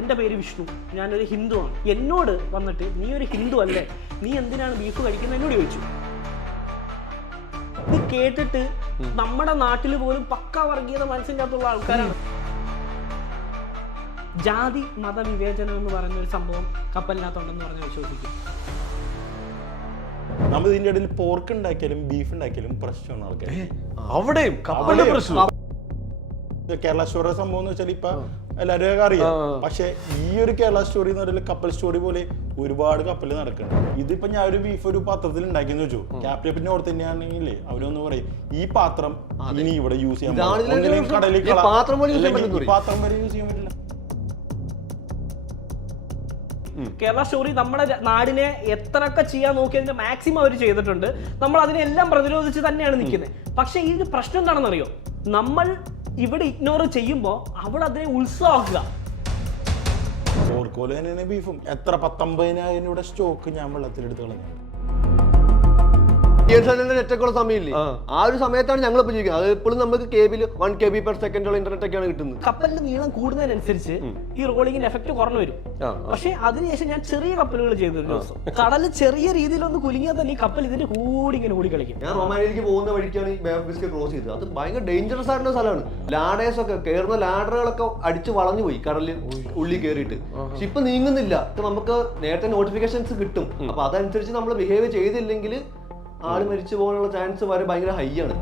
എൻ്റെ പേര് വിഷ്ണു, ഞാനൊരു ഹിന്ദുവാണ്. എന്നോട് വന്നിട്ട് നീ ഒരു ഹിന്ദു അല്ലേ, നീ എന്തിനാണ് ബീഫ് കഴിക്കുന്നത് എന്നോട് ചോദിച്ചു. ഇത് കേട്ടിട്ട് നമ്മുടെ നാട്ടിൽ പോലും പക്കാ വർഗീയത മനസ്സിലാത്തുള്ള ആൾക്കാരാണ്. ജാതി മതവിവേചനം എന്ന് പറയുന്ന ഒരു സംഭവം കപ്പലിനകത്തുണ്ടെന്ന് പറഞ്ഞ് വിശ്വസിക്കും. നമ്മൾ ഇതിന്റെ ഇടയിൽ പോർക്ക് ഉണ്ടാക്കിയാലും ബീഫ് ഉണ്ടാക്കിയാലും പ്രശ്നമാണ് ആൾക്കാർ. അവിടെയും കപ്പലിന്റെ പ്രശ്നം. കേരള സ്റ്റോറി സംഭവം എന്ന് വെച്ചാൽ ഇപ്പൊ എല്ലാവരും അറിയാം. പക്ഷെ ഈ ഒരു കേരള സ്റ്റോറി എന്ന് പറയുന്നത് കപ്പൽ സ്റ്റോറി പോലെ ഒരുപാട് കപ്പൽ നടക്കുന്നുണ്ട്. ഇതിപ്പോ ഞാൻ ഒരു ബീഫ് ഒരു പാത്രത്തിൽ ഉണ്ടാക്കിയെന്ന് വെച്ചു, ക്യാപ്റ്റപ്പിന്റെ ഓർത്ത് തന്നെയാണെങ്കിലേ അവരൊന്ന് പറയും ഈ പാത്രം ഇനി ഇവിടെ യൂസ് ചെയ്യാൻ കടലിൽ പാത്രം വരെ യൂസ് ചെയ്യാൻ പറ്റില്ല. കേരള സ്റ്റോറി നമ്മുടെ നാടിനെ എത്രയൊക്കെ ചെയ്യാൻ നോക്കിയതിന്റെ മാക്സിമം അവർ ചെയ്തിട്ടുണ്ട്. നമ്മൾ അതിനെല്ലാം പ്രതിരോധിച്ച് തന്നെയാണ് നിൽക്കുന്നത്. പക്ഷെ ഈ പ്രശ്നം എന്താണെന്ന് അറിയോ, നമ്മൾ ഇവിടെ ഇഗ്നോർ ചെയ്യുമ്പോൾ അവിടെ അതിനെ ഉത്സവമാക്കുക. ഓർക്കോല് തന്നെയാണ് ബീഫും. എത്ര 19,000 രൂപയുടെ സ്റ്റോക്ക് ഞാൻ വെള്ളത്തിലെടുത്ത് കളഞ്ഞു. നെറ്റൊക്കെ സമയമില്ലേ, ആ ഒരു സമയത്താണ് ഞങ്ങൾ ഇപ്പൊ ജീവിക്കുന്നത്. അത് ഇപ്പോഴും നമുക്ക് കേബിൽ 1 KB per second ഇന്റർനെറ്റ് ഒക്കെയാണ് കിട്ടുന്നത്. കപ്പലിന്റെ നീളം കൂടുന്നതിനനുസരിച്ച് ഈ റോളിങ്ങിന്റെ എഫക്ട് കുറഞ്ഞു വരും. പക്ഷെ അതിനുശേഷം ഞാൻ ചെറിയ കപ്പലുകൾ ചെയ്തു. ഒരു ദിവസം കടല് ചെറിയ രീതിയിലൊന്ന് കുലുങ്ങിയാൽ തന്നെ ഈ കപ്പൽ ഇതിന്റെ കൂടി ഇങ്ങനെ ഓടി കളിക്കും. ഞാൻ റൊമാനിയയിലേക്ക് പോകുന്ന വഴിക്കാണ് ഈ ബേ ഓഫ് ബിസ്കറ്റ് ക്രോസ് ചെയ്തത്. അത് ഭയങ്കര ഡേഞ്ചറസ് ആയിട്ടുള്ള സ്ഥലമാണ്. ലാഡേഴ്സ് ഒക്കെ കയറുന്ന ലാഡറുകളൊക്കെ അടിച്ച് വളഞ്ഞു പോയി കടലിൽ ഉള്ളിൽ കയറിയിട്ട്. പക്ഷെ ഇപ്പൊ നീങ്ങുന്നില്ല. നമുക്ക് നേരത്തെ നോട്ടിഫിക്കേഷൻസ് കിട്ടും. അപ്പൊ അതനുസരിച്ച് നമ്മൾ ബിഹേവ് ചെയ്തില്ലെങ്കിൽ ആള് മരിച്ചു പോകാനുള്ള ചാൻസ് വരെ ഭയങ്കര ഹൈ ആണ്.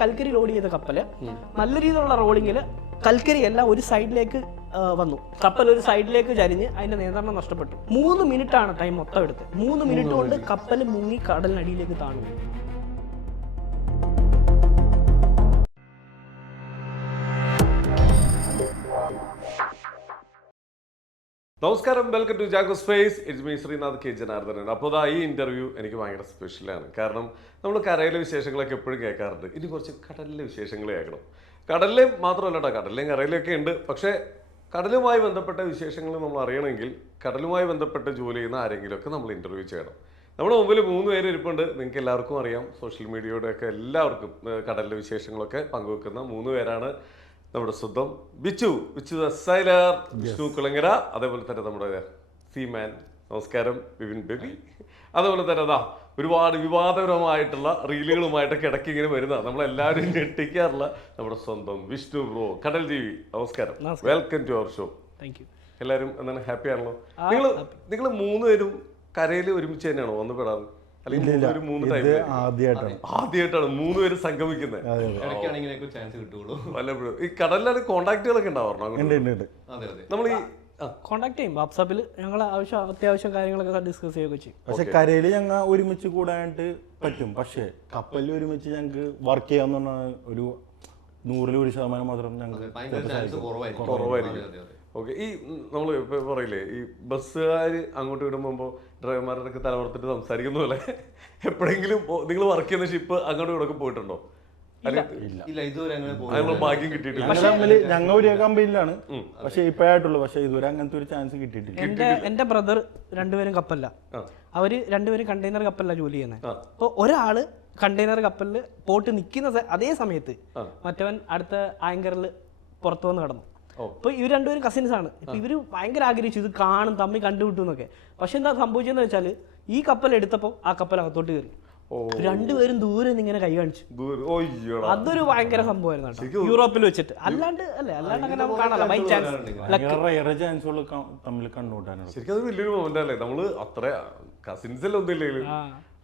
കൽക്കരി ലോഡ് ചെയ്ത കപ്പല് നല്ല രീതിയിലുള്ള റോളിങ്ങില് കൽക്കരി എല്ലാം ഒരു സൈഡിലേക്ക് വന്നു. കപ്പൽ ഒരു സൈഡിലേക്ക് ചരിഞ്ഞ് അതിന്റെ നിയന്ത്രണം നഷ്ടപ്പെട്ടു. 3 മിനിറ്റാണ് ടൈം മൊത്തം എടുത്ത്. 3 മിനിറ്റ് കൊണ്ട് കപ്പൽ മുങ്ങി കടലിനടിയിലേക്ക് താണു. നമസ്കാരം, welcome to Jago space. It's me Sreenath K Janardhanan. അപ്പോൾ ഈ ഇന്റർവ്യൂ എനിക്ക് ഭയങ്കര സ്പെഷ്യലാണ്. കാരണം നമ്മൾ കരയിലെ വിശേഷങ്ങളൊക്കെ എപ്പോഴും കേൾക്കാറുണ്ട്. ഇനി കുറച്ച് കടലിലെ വിശേഷങ്ങൾ കേൾക്കണം. കടലിലെയും മാത്രമല്ല കേട്ടോ, കടലിലെയും കരയിലൊക്കെ ഉണ്ട്. പക്ഷേ കടലുമായി ബന്ധപ്പെട്ട വിശേഷങ്ങൾ നമ്മൾ അറിയണമെങ്കിൽ കടലുമായി ബന്ധപ്പെട്ട് ജോലി ചെയ്യുന്ന ആരെങ്കിലുമൊക്കെ നമ്മൾ ഇന്റർവ്യൂ ചെയ്യണം. നമ്മുടെ മുമ്പിൽ 3 പേര് ഇരിപ്പുണ്ട്. നിങ്ങൾക്ക് എല്ലാവർക്കും അറിയാം, സോഷ്യൽ മീഡിയയുടെയൊക്കെ എല്ലാവർക്കും കടലിലെ വിശേഷങ്ങളൊക്കെ പങ്കുവെക്കുന്ന 3 പേരാണ്. നമ്മുടെ സ്വന്തം ബിച്ചു ദ സൈലർ, വിഷ്ണു കുളങ്ങര, അതേപോലെ തന്നെ നമ്മുടെ സീമാൻ, നമസ്കാരം, വിപിൻ ബേബി. അതേപോലെ തന്നെ ഒരുപാട് വിവാദപരമായിട്ടുള്ള റീലുകളുമായിട്ടൊക്കെ ഇടയ്ക്ക് ഇങ്ങനെ വരുന്ന നമ്മളെല്ലാവരും ഞെട്ടിക്കാറുള്ള നമ്മുടെ സ്വന്തം വിഷ്ണു ബ്രോ, കടൽ ജീവി. നമസ്കാരം, വെൽക്കം ടു അവർ ഷോ. എല്ലാവരും എന്താണ്, ഹാപ്പി ആണല്ലോ? നിങ്ങൾ 3 പേരും കരയിൽ ഒരുമിച്ച് തന്നെയാണോ വന്നു പെടാറ്? ആദ്യമായിട്ടാണ് 3 പേര് സംഗമിക്കുന്നത്. വല്ലപ്പോഴും ഈ കടലിലാണ് കോണ്ടാക്ടുകളൊക്കെ ഉണ്ടാവാറുണ്ട്. നമ്മൾ ഈ കോണ്ടാക്ട് ചെയ്യും വാട്സാപ്പിൽ. ഞങ്ങൾ അത്യാവശ്യം കാര്യങ്ങളൊക്കെ ഡിസ്കസ് ചെയ്യുകയൊക്കെ ചെയ്യും. പക്ഷെ കരയിൽ ഞങ്ങൾ ഒരുമിച്ച് കൂടാനായിട്ട് പറ്റും. പക്ഷെ കപ്പലിൽ ഒരുമിച്ച് ഞങ്ങൾക്ക് വർക്ക് ചെയ്യാന്ന് പറഞ്ഞാൽ ഒരു 100% മാത്രം ഞങ്ങൾക്ക് കുറവായിരിക്കും. ഓക്കെ, ഈ നമ്മൾ ഇപ്പൊ പറയില്ലേ, ഈ ബസ്സുകാർ അങ്ങോട്ട് വിടുമ്പോൾ ഡ്രൈവർമാരുടെ ഒക്കെ തലമുറത്തിട്ട് സംസാരിക്കുന്ന പോലെ എപ്പോഴെങ്കിലും നിങ്ങൾ വർക്ക് ചെയ്യുന്ന ഷിപ്പ് അങ്ങോട്ടും ഇവിടെയൊക്കെ പോയിട്ടുണ്ടോ? ഭാഗ്യം കിട്ടിയിട്ടില്ല. ഞങ്ങൾ ഒരു കമ്പനിയിലാണ്, പക്ഷെ ഇപ്പോഴായിട്ടുള്ളൂ. പക്ഷെ ഇതുവരെ അങ്ങനത്തെ ഒരു ചാൻസ് കിട്ടിയിട്ടില്ല. എന്റെ ബ്രദർ 2 പേരും കപ്പലില്ല. അവര് 2 പേരും കണ്ടെയ്നർ കപ്പലിലാണ് ജോലി ചെയ്യുന്നത്. അപ്പൊ ഒരാള് കണ്ടെയ്നർ കപ്പലിൽ പോട്ട് നിൽക്കുന്ന അതേ സമയത്ത് മറ്റവൻ അടുത്ത ആങ്കറിൽ പുറത്തു വന്ന് കിടന്നു. അപ്പൊ ഇവർ 2 പേരും കസിൻസ് ആണ്. ഇപ്പൊ ഇവര് ഭയങ്കര ആഗ്രഹിച്ചു ഇത് കാണും, തമ്മിൽ കണ്ടുവിട്ടു എന്നൊക്കെ. പക്ഷെ എന്താ സംഭവിച്ചെന്ന് വെച്ചാല് ഈ കപ്പൽ എടുത്തപ്പോ ആ കപ്പൽ അകത്തോട്ട് കയറി. 2 പേരും ദൂരെ ഇങ്ങനെ കൈ കാണിച്ചു. അതൊരു ഭയങ്കര സംഭവമായിരുന്നു യൂറോപ്പിൽ വെച്ചിട്ട്. അല്ലാണ്ട് അങ്ങനെ കാണാം. ബൈ ചാൻസ് ശരിക്കും അത് വലിയൊരു മൊമെന്റ് അല്ലേ? നമ്മള് അത്ര കസിൻസ് ഒന്നും ഇല്ലെങ്കിലും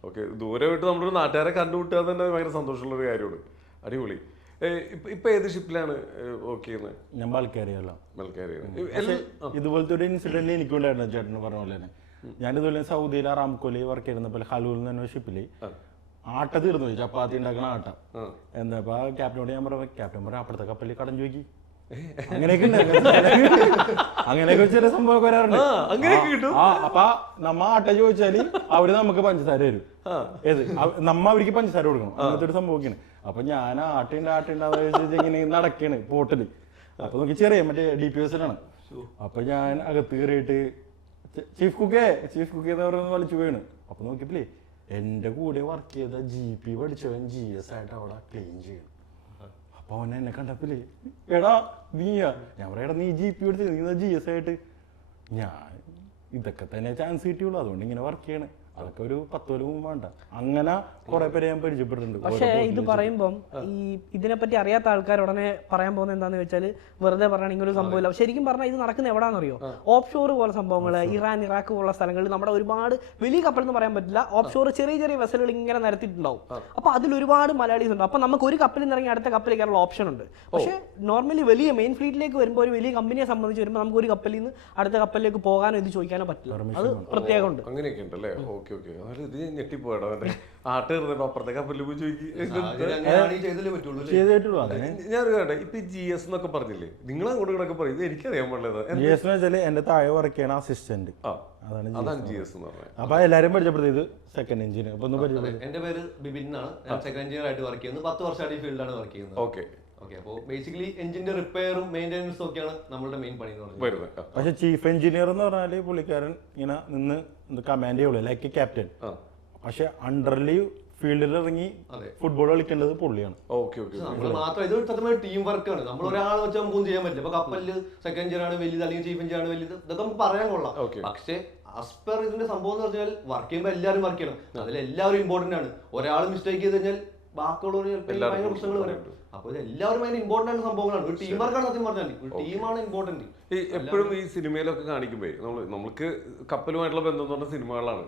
ഓക്കെ, ദൂരെ വിട്ട് നമ്മളൊരു നാട്ടുകാരെ കണ്ടുമുട്ടുക തന്നെ ഭയങ്കര സന്തോഷമുള്ള ഒരു കാര്യമാണ്. അടിപൊളി. ഇപ്പൊ ഏത് ഷിപ്പിലാണ് വർക്ക് ചെയ്യുന്നത്? ഞാൻ ബൾഗേറിയല്ല. ഇതുപോലത്തെ ഒരു ഇൻസിഡന്റ് എനിക്കുണ്ടായിരുന്നു ചേട്ടന് പറഞ്ഞ പോലെ തന്നെ. ഞാനിതുപോലെ സൗദിയിൽ അറാംകോയിൽ വർക്ക് ചെയ്യുന്നപ്പോൾ ഹലൂൽ എന്ന് പറഞ്ഞ ഷിപ്പില് ആട്ട തീർന്നു പോയി, ചപ്പാത്തി ഉണ്ടാക്കുന്ന ആട്ട. എന്താ ക്യാപ്റ്റനോട് ഞാൻ പറഞ്ഞു, ക്യാപ്റ്റൻ പറഞ്ഞു അപ്പുറത്തെ കപ്പലിൽ കടം ചോദിക്കി. അങ്ങനെയൊക്കെ അങ്ങനെയൊക്കെ ചെറിയ സംഭവം വരാറുണ്ട്. അപ്പൊ നമ്മ ആട്ട ചോദിച്ചാല് അവര് നമുക്ക് പഞ്ചസാര തരും. ഏത് നമ്മ അവർക്ക് പഞ്ചസാര കൊടുക്കണം. അങ്ങനത്തെ ഒരു സംഭവമൊക്കെയാണ്. അപ്പൊ ഞാൻ ഇങ്ങനെ നടക്കാണ് പോർട്ടില്. അപ്പൊ നോക്കി ചെറിയ മറ്റേ DPS ആണ്. അപ്പൊ ഞാൻ അകത്ത് കയറിയിട്ട് ചീഫ് കുക്കേ എന്ന് പറയുന്നത് വലിച്ചു പോയാണ്. അപ്പൊ നോക്കിയപ്പോഴേ എന്റെ കൂടെ വർക്ക് ചെയ്ത GP പഠിച്ചവൻ GS ആയിട്ട് അവിടെ ക്ലീൻ ചെയ്യണം. അപ്പൊ അവൻ എന്നെ കണ്ടപ്പില്ലേ എടാ നീയാ, ഞാൻ പറയാം എടാ നീ GP എടുത്ത് നീ GS ആയിട്ട്, ഞാൻ ഇതൊക്കെ തന്നെ ചാൻസ് കിട്ടിയുള്ളൂ അതുകൊണ്ട് ഇങ്ങനെ വർക്ക് ചെയ്യണേ. അതൊക്കെ ഒരു 10 കൊല്ലം മുമ്പ് വേണ്ട. അങ്ങനെ കുറെ പേരെ ഞാൻ പരിചയപ്പെട്ടിട്ടുണ്ട്. പക്ഷേ ഇത് പറയുമ്പം ഈ ഇതിനെപ്പറ്റി അറിയാത്ത ആൾക്കാർ ഉടനെ പറയാൻ പോകുന്നത് എന്താണെന്ന് വെച്ചാൽ വെറുതെ പറഞ്ഞാൽ ഇങ്ങനെ ഒരു സംഭവമില്ല. ശരിക്കും പറഞ്ഞാൽ ഇത് നടക്കുന്ന എവിടെയാണെന്നറിയോ? ഓഫ് ഷോർ പോലെ സംഭവങ്ങൾ, ഇറാൻ ഇറാഖ് പോലുള്ള സ്ഥലങ്ങളിൽ നമ്മുടെ ഒരുപാട് വലിയ കപ്പൽ എന്ന് പറയാൻ പറ്റില്ല, ഓഫ് ഷോർ ചെറിയ ചെറിയ വെസലുകൾ ഇങ്ങനെ നിരത്തിയിട്ടുണ്ടാവും. അപ്പോൾ അതിൽ ഒരുപാട് മലയാളീസ് ഉണ്ട്. അപ്പോൾ നമുക്ക് ഒരു കപ്പലിൽ നിന്ന് ഇറങ്ങി അടുത്ത കപ്പലിൽ കയറാനുള്ള ഓപ്ഷൻ ഉണ്ട്. പക്ഷേ നോർമലി വലിയ മെയിൻ ഫ്ലീറ്റിലേക്ക് വരുമ്പോൾ ഒരു വലിയ കമ്പനിയെ സംബന്ധിച്ച് വരുമ്പോൾ നമുക്ക് ഒരു കപ്പലിൽ നിന്ന് അടുത്ത കപ്പലിലേക്ക് പോകാനോ ഇത് ചോദിക്കാനോ പറ്റില്ല. അത് പ്രത്യേകമുണ്ട്. അങ്ങനെയൊക്കെ ഉണ്ടല്ലേ? Okay okay. ഇത് ഞെട്ടിപ്പോയടാ ആട്ടേറുന്നപ്പോ അപ്പുറത്തെ കപ്പലിൽ പോയി ചെയ്തിട്ടുള്ളൂ. ഞാൻ കേട്ടെ ഇപ്പൊ GS എന്നൊക്കെ പറഞ്ഞില്ലേ, നിങ്ങൾ അങ്ങോട്ട് കിടക്കെ പറയും, ഇത് എനിക്കറിയാൻ പാടില്ല. GS എന്ന് വെച്ചാൽ എന്റെ താഴെ വർക്ക് ചെയ്യണ അസിസ്റ്റന്റ്, അതാണ് GS എന്ന് പറഞ്ഞത്. അപ്പൊ എല്ലാരും പരിചയപ്പെടുത്തിയത് സെക്കൻഡ് എഞ്ചിന്. അപ്പൊ ഒന്ന് പരിചയപ്പെടുത്തി. എന്റെ പേര് ബിബിൻ എന്നാണ്. ഞാൻ സെക്കൻഡ് എഞ്ചിനീയർ ആയിട്ട് വർക്ക് ചെയ്യുന്നത്. 10 വർഷമായിട്ട് ഈ ഫീൽഡാണ് വർക്ക് ചെയ്യുന്നത്. Okay okay. അപ്പോൾ ബേസിക്കലി എഞ്ചിന്റെ റിപ്പയറും മെയിൻ്റെനൻസും ഒക്കെയാണ് നമ്മളുടെ മെയിൻ പണി എന്ന് പറയുന്നത്. പക്ഷെ ചീഫ് എഞ്ചിനീയർ എന്ന് പറഞ്ഞാല് പുള്ളിക്കാരൻ ഇങ്ങനെ നിന്ന് കമാൻഡ് ചെയ്യുള്ളൂ, ലൈക്ക് ക്യാപ്റ്റൻ. പക്ഷെ അണ്ടർലി ഫീൽഡിൽ ഇറങ്ങി ഫുട്ബോൾ കളിക്കേണ്ടത് പുള്ളിയാണ്. നമ്മൾ മാത്രം ഇത് സത്യമായ ടീം വർക്കാണ്. നമ്മൾ ഒരാളെ വെച്ച് നമുക്കൊന്നും ചെയ്യാൻ പറ്റില്ല. ഇപ്പൊ കപ്പലില് സെക്കൻഡ് എഞ്ചിനീയർ ആണ് വലുത് അല്ലെങ്കിൽ ചീഫ് എഞ്ചിനീയർ ആണ് വലുത്, ഇതൊക്കെ നമുക്ക് പറയാൻ കൊള്ളാം. പക്ഷേ ആസ്പെർ ഇതിന്റെ സംഭവം എന്ന് പറഞ്ഞാൽ വർക്ക് ചെയ്യുമ്പോൾ എല്ലാവരും വർക്ക് ചെയ്യണം. അതിൽ എല്ലാവരും ഇമ്പോർട്ടന്റ് ആണ്. ഒരാൾ മിസ്റ്റേക്ക് ചെയ്ത് കഴിഞ്ഞാൽ ബാക്കിയുള്ളവർ ഭയങ്കര പ്രശ്നങ്ങൾ വരും. അപ്പൊ ഇത് എല്ലാവരും ഭയങ്കര ഇമ്പോർട്ടന്റ് ആയിട്ടുള്ള സംഭവങ്ങളാണ്. ഒരു ടീം വർക്കാണ് സത്യം പറഞ്ഞാൽ. ഒരു ടീമാണ് ഇമ്പോർട്ടന്റ്. ഈ എപ്പോഴും ഈ സിനിമയിലൊക്കെ കാണിക്കുമ്പോ നമുക്ക് കപ്പലുമായിട്ടുള്ള ബന്ധം എന്ന് പറഞ്ഞ സിനിമകളാണ്.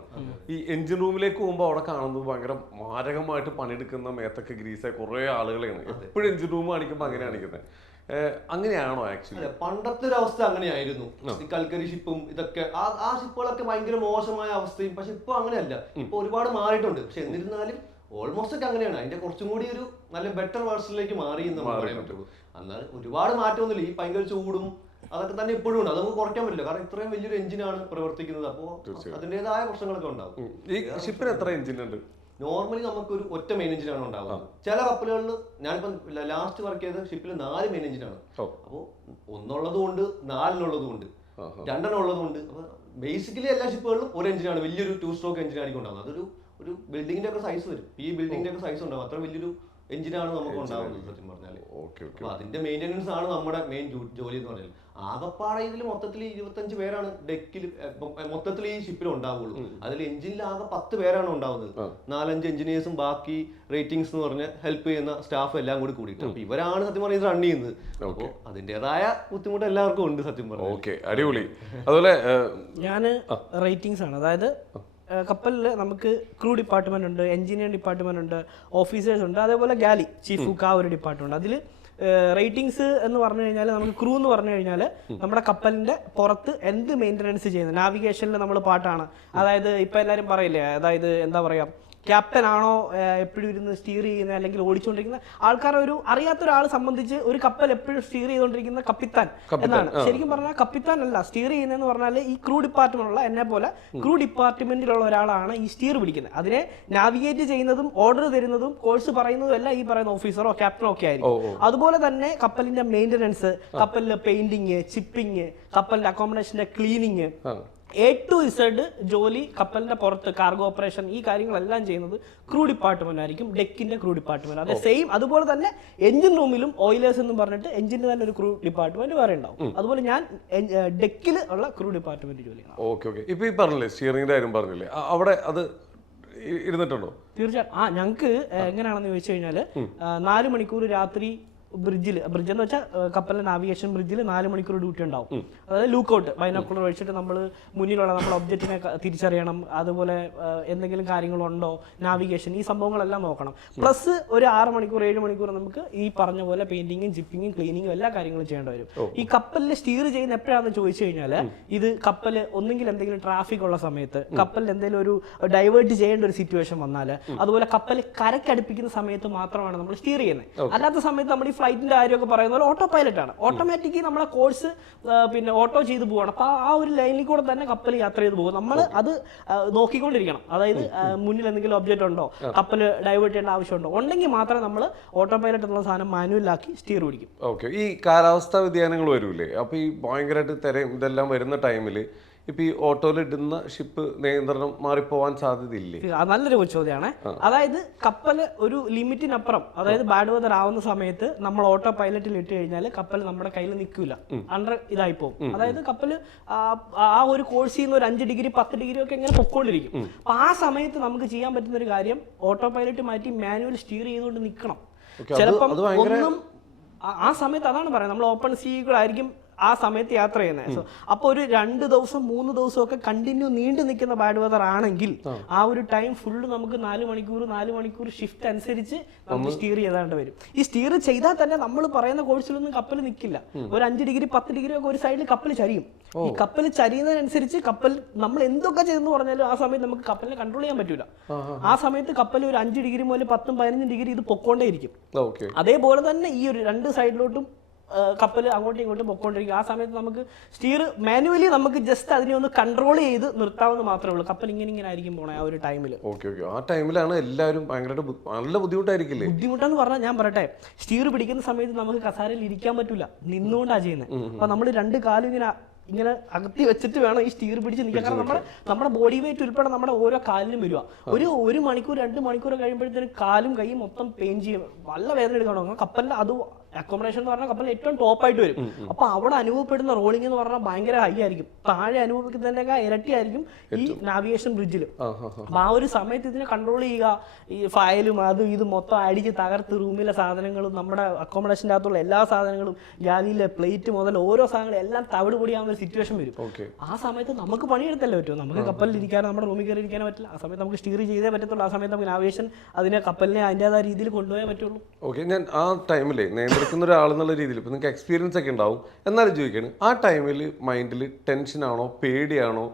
ഈ എഞ്ചിൻ റൂമിലേക്ക് പോകുമ്പോൾ അവിടെ കാണുന്നത് ഭയങ്കര മാരകമായിട്ട് പണിയെടുക്കുന്ന മേത്തൊക്കെ ഗ്രീസായ കുറെ ആളുകളെയാണ് എപ്പോഴും എഞ്ചിൻ റൂം കാണിക്കുമ്പോൾ അങ്ങനെ കാണിക്കുന്നത്. അങ്ങനെയാണോ ആക്ച്വലി? പണ്ടത്തെ ഒരു അവസ്ഥ അങ്ങനെയായിരുന്നു. ഈ കൽക്കരി ഷിപ്പും ഇതൊക്കെ ആ ഷിപ്പുകളൊക്കെ ഭയങ്കര മോശമായ അവസ്ഥയും. പക്ഷെ ഇപ്പൊ അങ്ങനെയല്ല, ഇപ്പൊ ഒരുപാട് മാറിയിട്ടുണ്ട്. പക്ഷെ എന്നിരുന്നാലും ഓൾമോസ്റ്റ് ഒക്കെ അങ്ങനെയാണ്. അതിന്റെ കുറച്ചും കൂടി ഒരു നല്ല ബെറ്റർ വേർഷനിലേക്ക് മാറി എന്ന് നമുക്ക് പറയാൻ പറ്റുള്ളൂ. എന്നാൽ ഒരുപാട് മാറ്റമൊന്നുമില്ല. ഈ ഭയങ്കര ചൂടും അതൊക്കെ തന്നെ ഇപ്പോഴും ഉണ്ട്. അത് നമുക്ക് കുറയ്ക്കാൻ പറ്റില്ല. കാരണം ഇത്രയും വലിയൊരു എഞ്ചിനാണ് പ്രവർത്തിക്കുന്നത്. അപ്പോൾ അതിൻ്റെതായ പ്രശ്നങ്ങളൊക്കെ ഉണ്ടാവും. ഈ ഷിപ്പിന് എത്ര എഞ്ചിൻ ഉണ്ട്? നോർമലി നമുക്ക് ഒരു ഒറ്റ മെയിൻ എഞ്ചിനാണ് ഉണ്ടാവുന്നത്. ചില കപ്പലുകളിൽ ഞാനിപ്പം ലാസ്റ്റ് വർക്ക് ചെയ്ത ഷിപ്പിൽ 4 മെയിൻ എഞ്ചിനാണ്. അപ്പോൾ ഒന്നുള്ളതും ഉണ്ട്, 4 ഉണ്ട്, 2 ഉള്ളതും ഉണ്ട്. അപ്പൊ ബേസിക്കലി എല്ലാ ഷിപ്പുകളിലും ഒരു എഞ്ചിനാണ്, വലിയൊരു 2 സ്ട്രോക്ക് എഞ്ചിനായിരിക്കും ഉണ്ടാകുന്നത്. അതൊരു ബിൽഡിങ്ങിന്റെ ഒക്കെ സൈസ് വരും. ഈ ബിൽഡിങ്ങിന്റെ ഒക്കെ സൈസ് ഉണ്ടാവും. അത്ര വലിയൊരു എഞ്ചിനാണ് നമുക്ക് ഉണ്ടാവുന്നത് സത്യം പറഞ്ഞാല്. അപ്പൊ അതിന്റെ മെയിൻ്റെനൻസ് ആണ് നമ്മുടെ മെയിൻ ജോലി എന്ന് പറഞ്ഞാൽ. ആകപ്പാടെ ഇതിൽ മൊത്തത്തിൽ 25 പേരാണ് ഡെക്കിൽ മൊത്തത്തിൽ ഈ ഷിപ്പിൽ ഉണ്ടാവുള്ളൂ. അതിൽ എഞ്ചിനിൽ ആകെ 10 പേരാണ് ഉണ്ടാവുന്നത്. 4-5 എഞ്ചിനീയേഴ്സും ബാക്കി റേറ്റിംഗ്സ് എന്ന് പറഞ്ഞ ഹെൽപ്പ് ചെയ്യുന്ന സ്റ്റാഫ് എല്ലാം കൂടി കൂടിയിട്ട്. അപ്പൊ ഇവരാണ് സത്യം പറഞ്ഞാൽ ഇത് റൺ ചെയ്യുന്നത്. അപ്പോൾ അതിൻ്റെതായ ബുദ്ധിമുട്ട് എല്ലാവർക്കും ഉണ്ട് സത്യം പറഞ്ഞാൽ. ഓക്കെ, അടിപൊളി. അതുപോലെ ഞാൻ റേറ്റിംഗ്സ് ആണ്, അതായത് കപ്പലിൽ നമുക്ക് ക്രൂ ഡിപ്പാർട്ട്മെന്റ് ഉണ്ട്, എഞ്ചിനീയറിംഗ് ഡിപ്പാർട്ട്മെന്റ് ഉണ്ട്, ഓഫീസേഴ്സ് ഉണ്ട്, അതേപോലെ ഗാലി ചീഫ് കുക്ക് ആ ഒരു ഡിപ്പാർട്ട്മെന്റ്. അതിൽ റേറ്റിംഗ്സ് എന്ന് പറഞ്ഞു കഴിഞ്ഞാൽ നമുക്ക് ക്രൂ എന്ന് പറഞ്ഞു കഴിഞ്ഞാൽ നമ്മുടെ കപ്പലിന്റെ പുറത്ത് എന്ത് മെയിൻ്റനൻസ് ചെയ്യുന്നത്, നാവിഗേഷനിൽ നമ്മൾ പാട്ടാണ്. അതായത് ഇപ്പം എല്ലാവരും പറയില്ലേ, അതായത് എന്താ പറയുക, ക്യാപ്റ്റൻ ആണോ എപ്പോഴും ഇരുന്ന് സ്റ്റീർ ചെയ്യുന്നത് അല്ലെങ്കിൽ ഓടിച്ചുകൊണ്ടിരിക്കുന്ന ആൾക്കാരെ ഒരു അറിയാത്ത ഒരാളെ സംബന്ധിച്ച് ഒരു കപ്പൽ എപ്പോഴും സ്റ്റീർ ചെയ്തുകൊണ്ടിരിക്കുന്ന കപ്പിത്താൻ എന്നാണ്. ശരിക്കും പറഞ്ഞാൽ കപ്പിത്താൻ അല്ല, സ്റ്റീർ ചെയ്യുന്നതെന്ന് പറഞ്ഞാൽ ഈ ക്രൂ ഡിപ്പാർട്ട്മെന്റുള്ള എന്നെ പോലെ ക്രൂ ഡിപ്പാർട്ട്മെന്റിലുള്ള ഒരാളാണ് ഈ സ്റ്റീർ പിടിക്കുന്നത്. അതിനെ നാവിഗേറ്റ് ചെയ്യുന്നതും ഓർഡർ തരുന്നതും കോഴ്സ് പറയുന്നതും എല്ലാം ഈ പറയുന്ന ഓഫീസറോ ക്യാപ്റ്റനോ ഒക്കെ ആയിരിക്കും. അതുപോലെ തന്നെ കപ്പലിന്റെ മെയിൻ്റനൻസ്, കപ്പലിന്റെ പെയിന്റിങ്, ചിപ്പിങ്, കപ്പലിന്റെ അക്കോമഡേഷന്റെ ക്ലീനിങ്, A to Z ജോലി കപ്പലിന്റെ പുറത്ത് കാർഗോ ഓപ്പറേഷൻ ഈ കാര്യങ്ങളെല്ലാം ചെയ്യുന്നത് ക്രൂ ഡിപ്പാർട്ട്മെന്റ് ആയിരിക്കും, ഡെക്കിന്റെ ക്രൂ ഡിപ്പാർട്ട്മെന്റ്. അതെ സെയിം. അതുപോലെ തന്നെ എഞ്ചിൻ റൂമിലും ഓയിലേഴ്സ് എന്ന് പറഞ്ഞിട്ട് എഞ്ചിന്റെ തന്നെ ഒരു ക്രൂ ഡിപ്പാർട്ട്മെന്റ് വേറെ ഉണ്ടാവും. അതുപോലെ ഞാൻ ഡെക്കിൽ ഉള്ള ക്രൂ ഡിപ്പാർട്ട്മെന്റ് ജോലിയാണ്. Okay okay. ഇപ്പൊ ഈ പറഞ്ഞില്ലേ സ്റ്റിയറിംഗിന്റെ കാര്യം പറഞ്ഞില്ലേ, അവിടെ അത് ഇരുന്നിട്ടുണ്ടോ? തീർച്ചയായും. ഞങ്ങൾക്ക് എങ്ങനെയാണെന്ന് ചോദിച്ചു കഴിഞ്ഞാൽ 4 മണിക്കൂർ രാത്രി ബ്രിഡ്ജ് എന്ന് വെച്ചാൽ കപ്പലിന്റെ നാവിഗേഷൻ ബ്രിഡ്ജിൽ 4 മണിക്കൂർ ഡ്യൂട്ടി ഉണ്ടാവും. അതായത് ലൂക്കൗട്ട് ബൈനോക്കുലർ വെച്ചിട്ട് നമ്മൾ മുന്നിലുള്ള നമ്മൾ ഒബ്ജക്റ്റിനെ തിരിച്ചറിയണം, അതുപോലെ എന്തെങ്കിലും കാര്യങ്ങളുണ്ടോ, നാവിഗേഷൻ, ഈ സംഭവങ്ങളെല്ലാം നോക്കണം. പ്ലസ് ഒരു 6 മണിക്കൂർ 7 മണിക്കൂർ നമുക്ക് ഈ പറഞ്ഞ പോലെ പെയിന്റിങ്ങും ജിപ്പിങ്ങും ക്ലീനിങ്ങും എല്ലാ കാര്യങ്ങളും ചെയ്യേണ്ടി വരും. ഈ കപ്പലിൽ സ്റ്റീർ ചെയ്യുന്ന എപ്പോഴാണെന്ന് ചോദിച്ചു കഴിഞ്ഞാൽ ഇത് കപ്പൽ ഒന്നെങ്കിൽ എന്തെങ്കിലും ട്രാഫിക് ഉള്ള സമയത്ത്, കപ്പലിൽ എന്തെങ്കിലും ഒരു ഡൈവേർട്ട് ചെയ്യേണ്ട ഒരു സിറ്റുവേഷൻ വന്നാൽ, അതുപോലെ കപ്പൽ കരക്കടുപ്പിക്കുന്ന സമയത്ത് മാത്രമാണ് നമ്മൾ സ്റ്റീർ ചെയ്യുന്നത്. അല്ലാത്ത സമയത്ത് നമ്മൾ ഈ ഫ്ലൈറ്റിന്റെ കാര്യമൊക്കെ പറയുന്ന പോലെ ഓട്ടോ പൈലറ്റ് ആണ്. ഓട്ടോമാറ്റിക്കലി നമ്മളെ കോഴ്സ് പിന്നെ ഓട്ടോ ചെയ്ത് പോകണം. അപ്പോൾ ആ ഒരു ലൈനിൽ കൂടെ തന്നെ കപ്പൽ യാത്ര ചെയ്ത് പോകും. നമ്മൾ അത് നോക്കിക്കൊണ്ടിരിക്കണം. അതായത് മുന്നിൽ എന്തെങ്കിലും ഒബ്ജക്റ്റ് ഉണ്ടോ, കപ്പൽ ഡൈവേർട്ട് ചെയ്യേണ്ട ആവശ്യമുണ്ടോ, ഉണ്ടെങ്കിൽ മാത്രമേ നമ്മൾ ഓട്ടോ പൈലറ്റ് എന്നുള്ള സാധനം മാനുവലാക്കി സ്റ്റീർ പിടിക്കും. ഓക്കെ. ഈ കാലാവസ്ഥാ വ്യതിയാനങ്ങൾ വരൂലേ, അപ്പോൾ ഈ ഭയങ്കരമായിട്ട് ഇതെല്ലാം വരുന്ന ടൈമിൽ ഇപ്പൊ ഈ ഓട്ടോയിൽ ഇടുന്ന ഷിപ്പ് നിയന്ത്രണം മാറിപ്പോവാൻ സാധ്യതയില്ലേ? അത് നല്ലൊരു ചോദ്യമാണ്. അതായത് കപ്പൽ ഒരു ലിമിറ്റിനപ്പുറം, അതായത് ബാഡ് വെതർ ആവുന്ന സമയത്ത് നമ്മൾ ഓട്ടോ പൈലറ്റിൽ ഇട്ട് കഴിഞ്ഞാൽ കപ്പൽ നമ്മുടെ കയ്യിൽ നിൽക്കില്ല, അണ്ടർ ഇതായി പോകും. അതായത് കപ്പൽ ആ ഒരു കോഴ്സിൽ നിന്ന് ഒരു 5 ഡിഗ്രി 10 ഡിഗ്രി ഒക്കെ ഇങ്ങനെ പൊക്കോണ്ടിരിക്കും. അപ്പൊ ആ സമയത്ത് നമുക്ക് ചെയ്യാൻ പറ്റുന്ന ഒരു കാര്യം ഓട്ടോ പൈലറ്റ് മാറ്റി മാനുവൽ സ്റ്റീർ ചെയ്തുകൊണ്ട് നിൽക്കണം. ചിലപ്പം ഒന്നും ആ സമയത്ത്, അതാണ് പറയുന്നത്, നമ്മൾ ഓപ്പൺ സീകളായിരിക്കും ആ സമയത്ത് യാത്ര ചെയ്യുന്നത്. അപ്പൊ ഒരു 2 ദിവസം 3 ദിവസം ഒക്കെ കണ്ടിന്യൂ നീണ്ടു നിൽക്കുന്ന ബാഡ് വെതർ ആണെങ്കിൽ ആ ഒരു ടൈം ഫുള്ള് നമുക്ക് 4 മണിക്കൂർ ഷിഫ്റ്റ് അനുസരിച്ച് നമുക്ക് സ്റ്റീർ ചെയ്താണ്ട് വരും. ഈ സ്റ്റീർ ചെയ്താൽ തന്നെ നമ്മൾ പറയുന്ന കോഴ്സിലൊന്നും കപ്പൽ നിൽക്കില്ല. ഒരു 5 ഡിഗ്രി 10 ഡിഗ്രി ഒക്കെ ഒരു സൈഡിൽ കപ്പൽ ചരിയും. ഈ കപ്പൽ ചരിയുന്നതിനനുസരിച്ച് കപ്പൽ നമ്മൾ എന്തൊക്കെ ചെയ്തെന്ന് പറഞ്ഞാലും ആ സമയത്ത് നമുക്ക് കപ്പലിനെ കൺട്രോൾ ചെയ്യാൻ പറ്റൂല. ആ സമയത്ത് കപ്പൽ ഒരു 5 ഡിഗ്രി മുതൽ 10-15 ഡിഗ്രി ഇത് പൊക്കോണ്ടേയിരിക്കും. അതേപോലെ തന്നെ ഈ ഒരു 2 സൈഡിലോട്ടും കപ്പൽ അങ്ങോട്ടും ഇങ്ങോട്ടും പൊക്കോണ്ടിരിക്കും. ആ സമയത്ത് നമുക്ക് സ്റ്റീർ മാനുവലി നമുക്ക് ജസ്റ്റ് അതിനെ ഒന്ന് കൺട്രോൾ ചെയ്ത് നിർത്താവുന്ന മാത്രമേ ഉള്ളൂ. കപ്പൽ ഇങ്ങനെ ആയിരിക്കും പോണേ ആ ഒരു ടൈമിൽ. ആ ടൈമിലാണ് എല്ലാവരും ഭയങ്കരമായിട്ട് നല്ല ബുദ്ധിമുട്ടായിരിക്കില്ലേ? ബുദ്ധിമുട്ടെന്ന് പറഞ്ഞാൽ ഞാൻ പറയട്ടെ, സ്റ്റീർ പിടിക്കുന്ന സമയത്ത് നമുക്ക് കസാരയിൽ ഇരിക്കാൻ പറ്റൂല, നിന്നുകൊണ്ടാണ് ചെയ്യുന്നത്. അപ്പൊ നമ്മൾ 2 കാലും ഇങ്ങനെ അകത്തി വെച്ചിട്ട് വേണം ഈ സ്റ്റീർ പിടിച്ച് നിൽക്കാൻ. കാരണം നമ്മുടെ ബോഡി വെയിറ്റ് ഉൾപ്പെടെ നമ്മുടെ ഓരോ കാലിനും വരിക. ഒരു മണിക്കൂർ 2 മണിക്കൂർ കഴിയുമ്പോഴത്തേനും കാലും കൈയും മൊത്തം പെയിൻ ചെയ്യും, നല്ല വേദന എടുക്കണം. കപ്പലിൽ അത് അക്കോമഡേഷൻ എന്ന് പറഞ്ഞാൽ കപ്പൽ ഏറ്റവും ടോപ്പായിട്ട് വരും. അപ്പൊ അവിടെ അനുഭവപ്പെടുന്ന റോളിംഗ് എന്ന് പറഞ്ഞാൽ ഭയങ്കര ഹൈ ആയിരിക്കും. താഴെ അനുഭവിക്കുന്നതിനേക്കാൾ ഇരട്ടിയായിരിക്കും ഈ നാവിഗേഷൻ ബ്രിഡ്ജിൽ. അപ്പൊ ആ ഒരു സമയത്ത് ഇതിനെ കൺട്രോൾ ചെയ്യുക, ഈ ഫയലും അതും ഇത് മൊത്തം അടിച്ച് തകർത്ത് റൂമിലെ സാധനങ്ങളും നമ്മുടെ അക്കോമഡേഷൻ്റെ അകത്തുള്ള എല്ലാ സാധനങ്ങളും ഗാലിയിലെ പ്ലേറ്റ് മുതൽ ഓരോ സാധനങ്ങളും എല്ലാം തവിട് പൊടിയാവുന്ന ഒരു സിറ്റുവേഷൻ വരും. ആ സമയത്ത് നമുക്ക് പണിയെടുത്തല്ലേ പറ്റുമോ? നമുക്ക് കപ്പലിൽ ഇരിക്കാനോ നമ്മുടെ റൂമിൽ കയറി ഇരിക്കാനോ പറ്റില്ല. ആ സമയത്ത് നമുക്ക് സ്റ്റീർ ചെയ്തേ പറ്റത്തുള്ളൂ. ആ സമയത്ത് നമുക്ക് നാവിഗേഷൻ അതിനെ കപ്പലിനെ അതിൻ്റെതായ രീതിയിൽ കൊണ്ടുപോയേ പറ്റുള്ളൂ. ഞാൻ ആ ടൈമിൽ നിയന്ത്രിക്കുന്ന ഒരാളെന്നുള്ള രീതിയിൽ ഇപ്പം നിങ്ങൾക്ക് എക്സ്പീരിയൻസ് ഒക്കെ ഉണ്ടാവും. എന്നാലും ചോദിക്കുകയാണ്, ആ ടൈമിൽ മൈൻഡിൽ ടെൻഷനാണോ, പേടിയാണോ,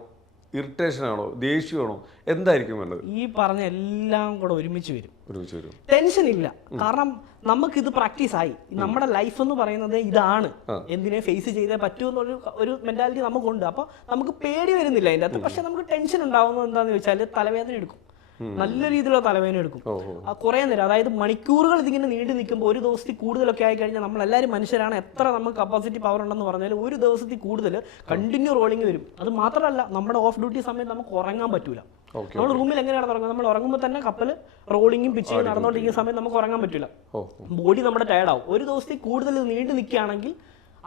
ഇറിറ്റേഷൻ ആണോ, ദേഷ്യമാണോ, എന്തായിരിക്കും വേണ്ടത്? ഈ പറഞ്ഞ എല്ലാം കൂടെ ഒരുമിച്ച് വരും. ടെൻഷൻ ഇല്ല, കാരണം നമുക്കിത് പ്രാക്ടീസ് ആയി. നമ്മുടെ ലൈഫ് എന്ന് പറയുന്നത് ഇതാണ്, എന്തിനെ ഫേസ് ചെയ്തേ പറ്റൂ എന്നൊരു മെന്റാലിറ്റി നമുക്കുണ്ട്. അപ്പൊ നമുക്ക് പേടി വരുന്നില്ല അതിൻ്റെ അകത്ത്. പക്ഷെ നമുക്ക് ടെൻഷൻ ഉണ്ടാവുന്നത് എന്താണെന്ന് വെച്ചാൽ തലവേദന എടുക്കും, നല്ല രീതിയിലുള്ള തലവേദന എടുക്കും കുറേ നേരം. അതായത് മണിക്കൂറുകൾ ഇതിങ്ങനെ നീണ്ടു നിൽക്കുമ്പോൾ, ഒരു ദിവസത്തിൽ കൂടുതലൊക്കെ ആയി കഴിഞ്ഞാൽ നമ്മളെല്ലാവരും മനുഷ്യരാണ്, എത്ര നമുക്ക് കപ്പാസിറ്റി പവർ ഉണ്ടെന്ന് പറഞ്ഞാൽ ഒരു ദിവസത്തിൽ കൂടുതൽ കണ്ടിന്യൂ റോളിംഗ് വരും. അത് മാത്രമല്ല, നമ്മുടെ ഓഫ് ഡ്യൂട്ടി സമയത്ത് നമുക്ക് ഉറങ്ങാൻ പറ്റൂല. നമ്മൾ റൂമിൽ എങ്ങനെയാണ് ഉറങ്ങുന്നത്? നമ്മൾ ഉറങ്ങുമ്പോൾ തന്നെ കപ്പൽ റോളിങ്ങും പിച്ചിങ്ങും നടന്നുകൊണ്ടിരിക്കുന്ന സമയത്ത് നമുക്ക് ഉറങ്ങാൻ പറ്റില്ല. ബോഡി നമ്മുടെ ടയർഡാവും. ഒരു ദിവസത്തിൽ കൂടുതൽ നീണ്ടു നിൽക്കുകയാണെങ്കിൽ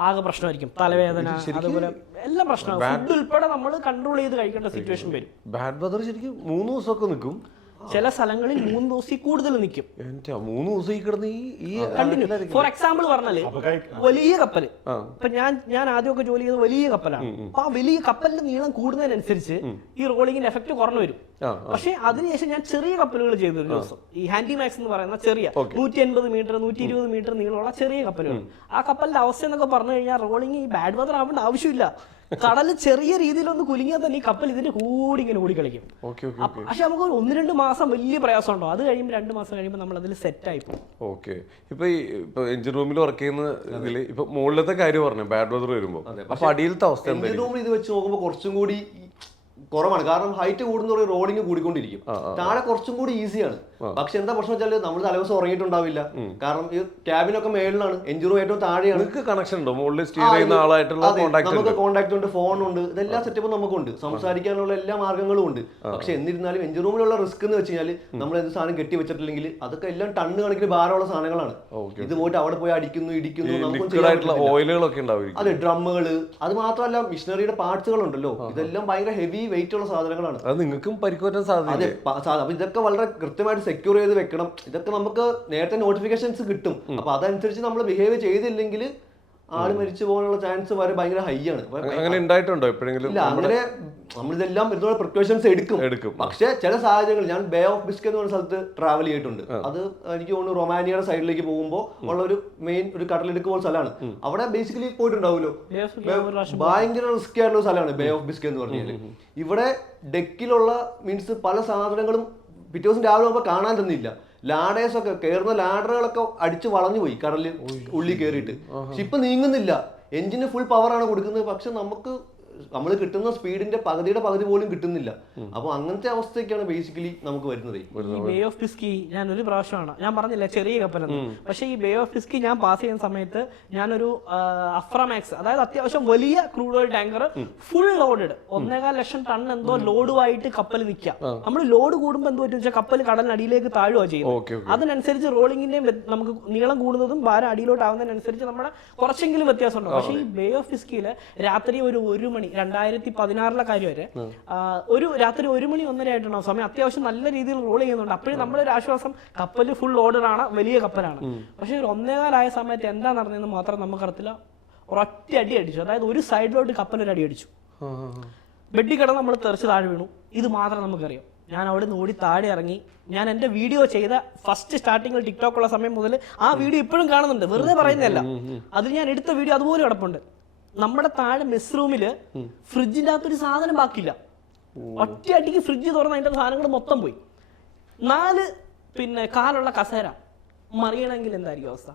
ആകെ പ്രശ്നമായിരിക്കും, തലവേദന, അതുപോലെ എല്ലാം പ്രശ്നമാകും. ഫുഡ് ഉൾപ്പെടെ നമ്മൾ കൺട്രോൾ ചെയ്ത് കഴിക്കേണ്ട സിറ്റുവേഷൻ വരും. ബാഡ് വെതർ ശരിക്കും 3 ദിവസമൊക്കെ നിൽക്കും. ചില സ്ഥലങ്ങളിൽ 3 ദിവസത്തിൽ കൂടുതൽ നിൽക്കും. 3 ദിവസം ഈ കിടന്ന് കണ്ടിന്യൂ. ഫോർ എക്സാമ്പിൾ പറഞ്ഞാല് വലിയ കപ്പല്, ഇപ്പൊ ഞാൻ ആദ്യമൊക്കെ ജോലി ചെയ്തത് വലിയ കപ്പലാണ്. അപ്പൊ ആ വലിയ കപ്പലിന്റെ നീളം കൂടുന്നതിനനുസരിച്ച് ഈ റോളിങ്ങിന്റെ എഫക്ട് കുറഞ്ഞു വരും. പക്ഷെ അതിനുശേഷം ഞാൻ ചെറിയ കപ്പലുകൾ ചെയ്തു ഒരു ദിവസം. ഈ ഹാൻഡി മാക്സ് എന്ന് പറയുന്ന ചെറിയ 180 മീറ്റർ 120 മീറ്റർ നീളമുള്ള ചെറിയ കപ്പലുകൾ. ആ കപ്പലിന്റെ അവസ്ഥ എന്നൊക്കെ പറഞ്ഞു കഴിഞ്ഞാൽ റോളിങ് ഈ ബാഡ് വെതർ ആവേണ്ട ആവശ്യമില്ല. കടല് ചെറിയ രീതിയിലൊന്ന് കുലുങ്ങിയാൽ തന്നെ ഈ കപ്പൽ ഇതിന്റെ കൂടി ഇങ്ങനെ ഓടി കളിക്കും. പക്ഷെ നമുക്ക് 1-2 മാസം വലിയ പ്രയാസം ഉണ്ടോ, അത് കഴിയുമ്പോൾ 2 മാസം കഴിയുമ്പോൾ നമ്മൾ അതിൽ സെറ്റ് ആയി പോകും. ഓക്കെ. ഇപ്പൊ എഞ്ചിൻ റൂമിൽ വർക്ക് ചെയ്യുന്ന ഇതില് ഇപ്പൊ മുകളിലത്തെ കാര്യം പറഞ്ഞു ബാഡ് വെതർ വരുമ്പോ, അപ്പൊ അടിയിലത്തെ അവസ്ഥ എഞ്ചിൻ റൂമിൽ ഇത് വെച്ച് നോക്കുമ്പോൾ കുറച്ചും കൂടി കുറവാണ്. കാരണം ഹൈറ്റ് കൂടുന്ന റോഡിങ് കൂടിക്കൊണ്ടിരിക്കും. താഴെ കുറച്ചും കൂടി ഈസിയാണ്. പക്ഷെ എന്താ പ്രശ്നം വെച്ചാൽ നമ്മൾ തലേദിവസം ഉറങ്ങിയിട്ടുണ്ടാവില്ല. കാരണം ഈ ക്യാബിനൊക്കെ മേളിലാണ്, എഞ്ചിൻ റൂം ഏറ്റവും താഴെയാണ്. കണക്ഷൻ ഉണ്ടോ മുകളിൽ സ്റ്റീർ ചെയ്യുന്ന ആളായിട്ടുള്ള? നമുക്ക് കോൺടാക്ട് ഉണ്ട്, ഫോൺ ഉണ്ട്, ഇതെല്ലാം സെറ്റപ്പും നമുക്കുണ്ട്, സംസാരിക്കാനുള്ള എല്ലാ മാർഗങ്ങളും ഉണ്ട്. പക്ഷെ എന്നിരുന്നാലും എഞ്ചിൻ റൂമിലുള്ള റിസ്ക് എന്ന് വെച്ച് കഴിഞ്ഞാൽ നമ്മൾ എന്ത് സാധനം കെട്ടി വെച്ചിട്ടില്ലെങ്കിൽ അതൊക്കെ എല്ലാം ടണ്ണ് കണക്കിന് ഭാരമുള്ള സാധനങ്ങളാണ്. ഇത് പോയിട്ട് അവിടെ പോയി അടിക്കുന്നു ഇടിക്കുന്നു, ഓയിലുകളൊക്കെ ഉണ്ടാവും. അതെ, ഡ്രമ്മുകള്, അത് മാത്രമല്ല മിഷനറിയുടെ പാർട്സുകൾ ഉണ്ടല്ലോ, ഇതെല്ലാം ഭയങ്കര ഹെവി വെയിറ്റ് ഉള്ള സാധനങ്ങളാണ്. അത് നിങ്ങൾക്കും പരിക്കുപറ്റാൻ സാധ്യത. അപ്പൊ ഇതൊക്കെ വളരെ കൃത്യമായിട്ട് സെക്യൂർ ചെയ്ത് വെക്കണം. ഇതൊക്കെ നമുക്ക് നേരത്തെ നോട്ടിഫിക്കേഷൻസ് കിട്ടും. അപ്പൊ അതനുസരിച്ച് നമ്മൾ ബിഹേവ് ചെയ്തില്ലെങ്കിൽ ആള് മരിച്ചു പോകാനുള്ള ചാൻസ് വരെ ഭയങ്കര ഹൈ ആണ്. അങ്ങനെ ഉണ്ടായിട്ടുണ്ടോ എപ്പോഴെങ്കിലും? ഇല്ല, അങ്ങനെ നമ്മളിതെല്ലാം ഇതുപോലെ പ്രിക്കോഷൻസ് എടുക്കും. പക്ഷെ ചില സാഹചര്യങ്ങൾ, ഞാൻ ബേ ഓഫ് ബിസ്കറ്റ് എന്ന് പറഞ്ഞ സ്ഥലത്ത് ട്രാവൽ ചെയ്തിട്ടുണ്ട്. അത് എനിക്ക് തോന്നുന്നു റൊമാനിയയുടെ സൈഡിലേക്ക് പോകുമ്പോൾ ഉള്ള ഒരു മെയിൻ ഒരു കടലെടുക്ക് പോലെ സ്ഥലമാണ്. അവിടെ ബേസിക്കലി പോയിട്ടുണ്ടാവുമല്ലോ, ഭയങ്കര റിസ്കി ആയിട്ടുള്ള സ്ഥലമാണ് ബേ ഓഫ് ബിസ്കറ്റ് എന്ന് പറഞ്ഞാൽ. ഇവിടെ ഡെക്കിലുള്ള മീൻസ് പല സാധനങ്ങളും പിറ്റേ ദിവസം രാവിലെ ആകുമ്പോൾ കാണാൻ തന്നില്ല. ലാഡേഴ്സ് ഒക്കെ കയറുന്ന ലാഡറുകളൊക്കെ അടിച്ച് വളഞ്ഞു പോയി കടലിൽ ഉള്ളിൽ കയറിയിട്ട്. ഷിപ്പ് നീങ്ങുന്നില്ല, എഞ്ചിന് ഫുൾ പവറാണ് കൊടുക്കുന്നത്. പക്ഷെ നമുക്ക് നമ്മൾ കിട്ടുന്ന സ്പീഡിന്റെ പകുതി പോലും കിട്ടുന്നില്ല. അപ്പൊ അങ്ങനത്തെ അവസ്ഥയൊക്കെയാണ് ബേസിക്കലി നമുക്ക് വരുന്നത്. ഈ ബേ ഓഫ് ബിസ്കി ഞാൻ ഒരു പ്രാവശ്യമാണ്, ഞാൻ പറഞ്ഞില്ല ചെറിയ കപ്പലെന്ന്, പക്ഷെ ഈ ബേ ഓഫ് ബിസ്കി ഞാൻ പാസ് ചെയ്യുന്ന സമയത്ത് ഞാനൊരു അഫ്രമാക്സ്, അതായത് അത്യാവശ്യം വലിയ crude oil tanker full loaded 1.25 ലക്ഷം ടൺ എന്തോ ലോഡുമായിട്ട് കപ്പൽ നിൽക്കാം. നമ്മൾ ലോഡ് കൂടുമ്പോൾ എന്തോ വെച്ചാൽ കപ്പൽ കടലിനടിയിലേക്ക് താഴുക ചെയ്യുന്നത്. അതിനനുസരിച്ച് റോളിങ്ങിന്റെയും നമുക്ക് നീളം കൂടുന്നതും ഭാരം അടിയിലോട്ട് ആവുന്നതിനനുസരിച്ച് നമ്മുടെ കുറച്ചെങ്കിലും വ്യത്യാസമുണ്ട്. പക്ഷേ ഈ ബേ ഓഫ് ബിസ്കിയില് രാത്രി ഒരു 1 മണി 2016 കാര്യം വരെ രാത്രി 1 മണി 1:30 ആയിട്ടുണ്ടാവും സമയം. അത്യാവശ്യം നല്ല രീതിയിൽ റോൾ ചെയ്യുന്നുണ്ട്. അപ്പോഴും നമ്മളൊരു ആശ്വാസം, കപ്പൽ ഫുൾ ലോഡഡാണ്, വലിയ കപ്പലാണ്. പക്ഷെ ഒരു 1:15 സമയത്ത് എന്താ നടന്നതെന്ന് മാത്രം നമുക്കറിയത്തില്ല. ഒരൊറ്റ അടി അടിച്ചു, അതായത് ഒരു സൈഡിലോട്ട് കപ്പൽ ഒരു അടി അടിച്ചു. ബെഡി കിടന്ന് നമ്മൾ തെറിച്ച് താഴെ വീണു. ഇത് മാത്രം നമുക്കറിയാം. ഞാൻ അവിടെ നിന്ന് ഓടി താഴെ ഇറങ്ങി. ഞാൻ എൻ്റെ വീഡിയോ ചെയ്ത ഫസ്റ്റ് സ്റ്റാർട്ടിങ്ങിൽ ടിക്ടോക്ക് ഉള്ള സമയം മുതൽ ആ വീഡിയോ ഇപ്പോഴും കാണുന്നുണ്ട്, വെറുതെ പറയുന്നതല്ല. അതിൽ ഞാൻ എടുത്ത വീഡിയോ അതുപോലെ കിടപ്പുണ്ട്. നമ്മുടെ താഴെ മെസ് റൂമില് ഫ്രിഡ്ജിൻ്റെ അകത്തൊരു സാധനം ബാക്കിയില്ല. ഒറ്റ അടിക്ക് ഫ്രിഡ്ജ് തുറന്ന് അതിൻ്റെ സാധനങ്ങൾ മൊത്തം പോയി. 4 കാലുള്ള കസേര മറിയണമെങ്കിൽ എന്തായിരിക്കും അവസ്ഥ?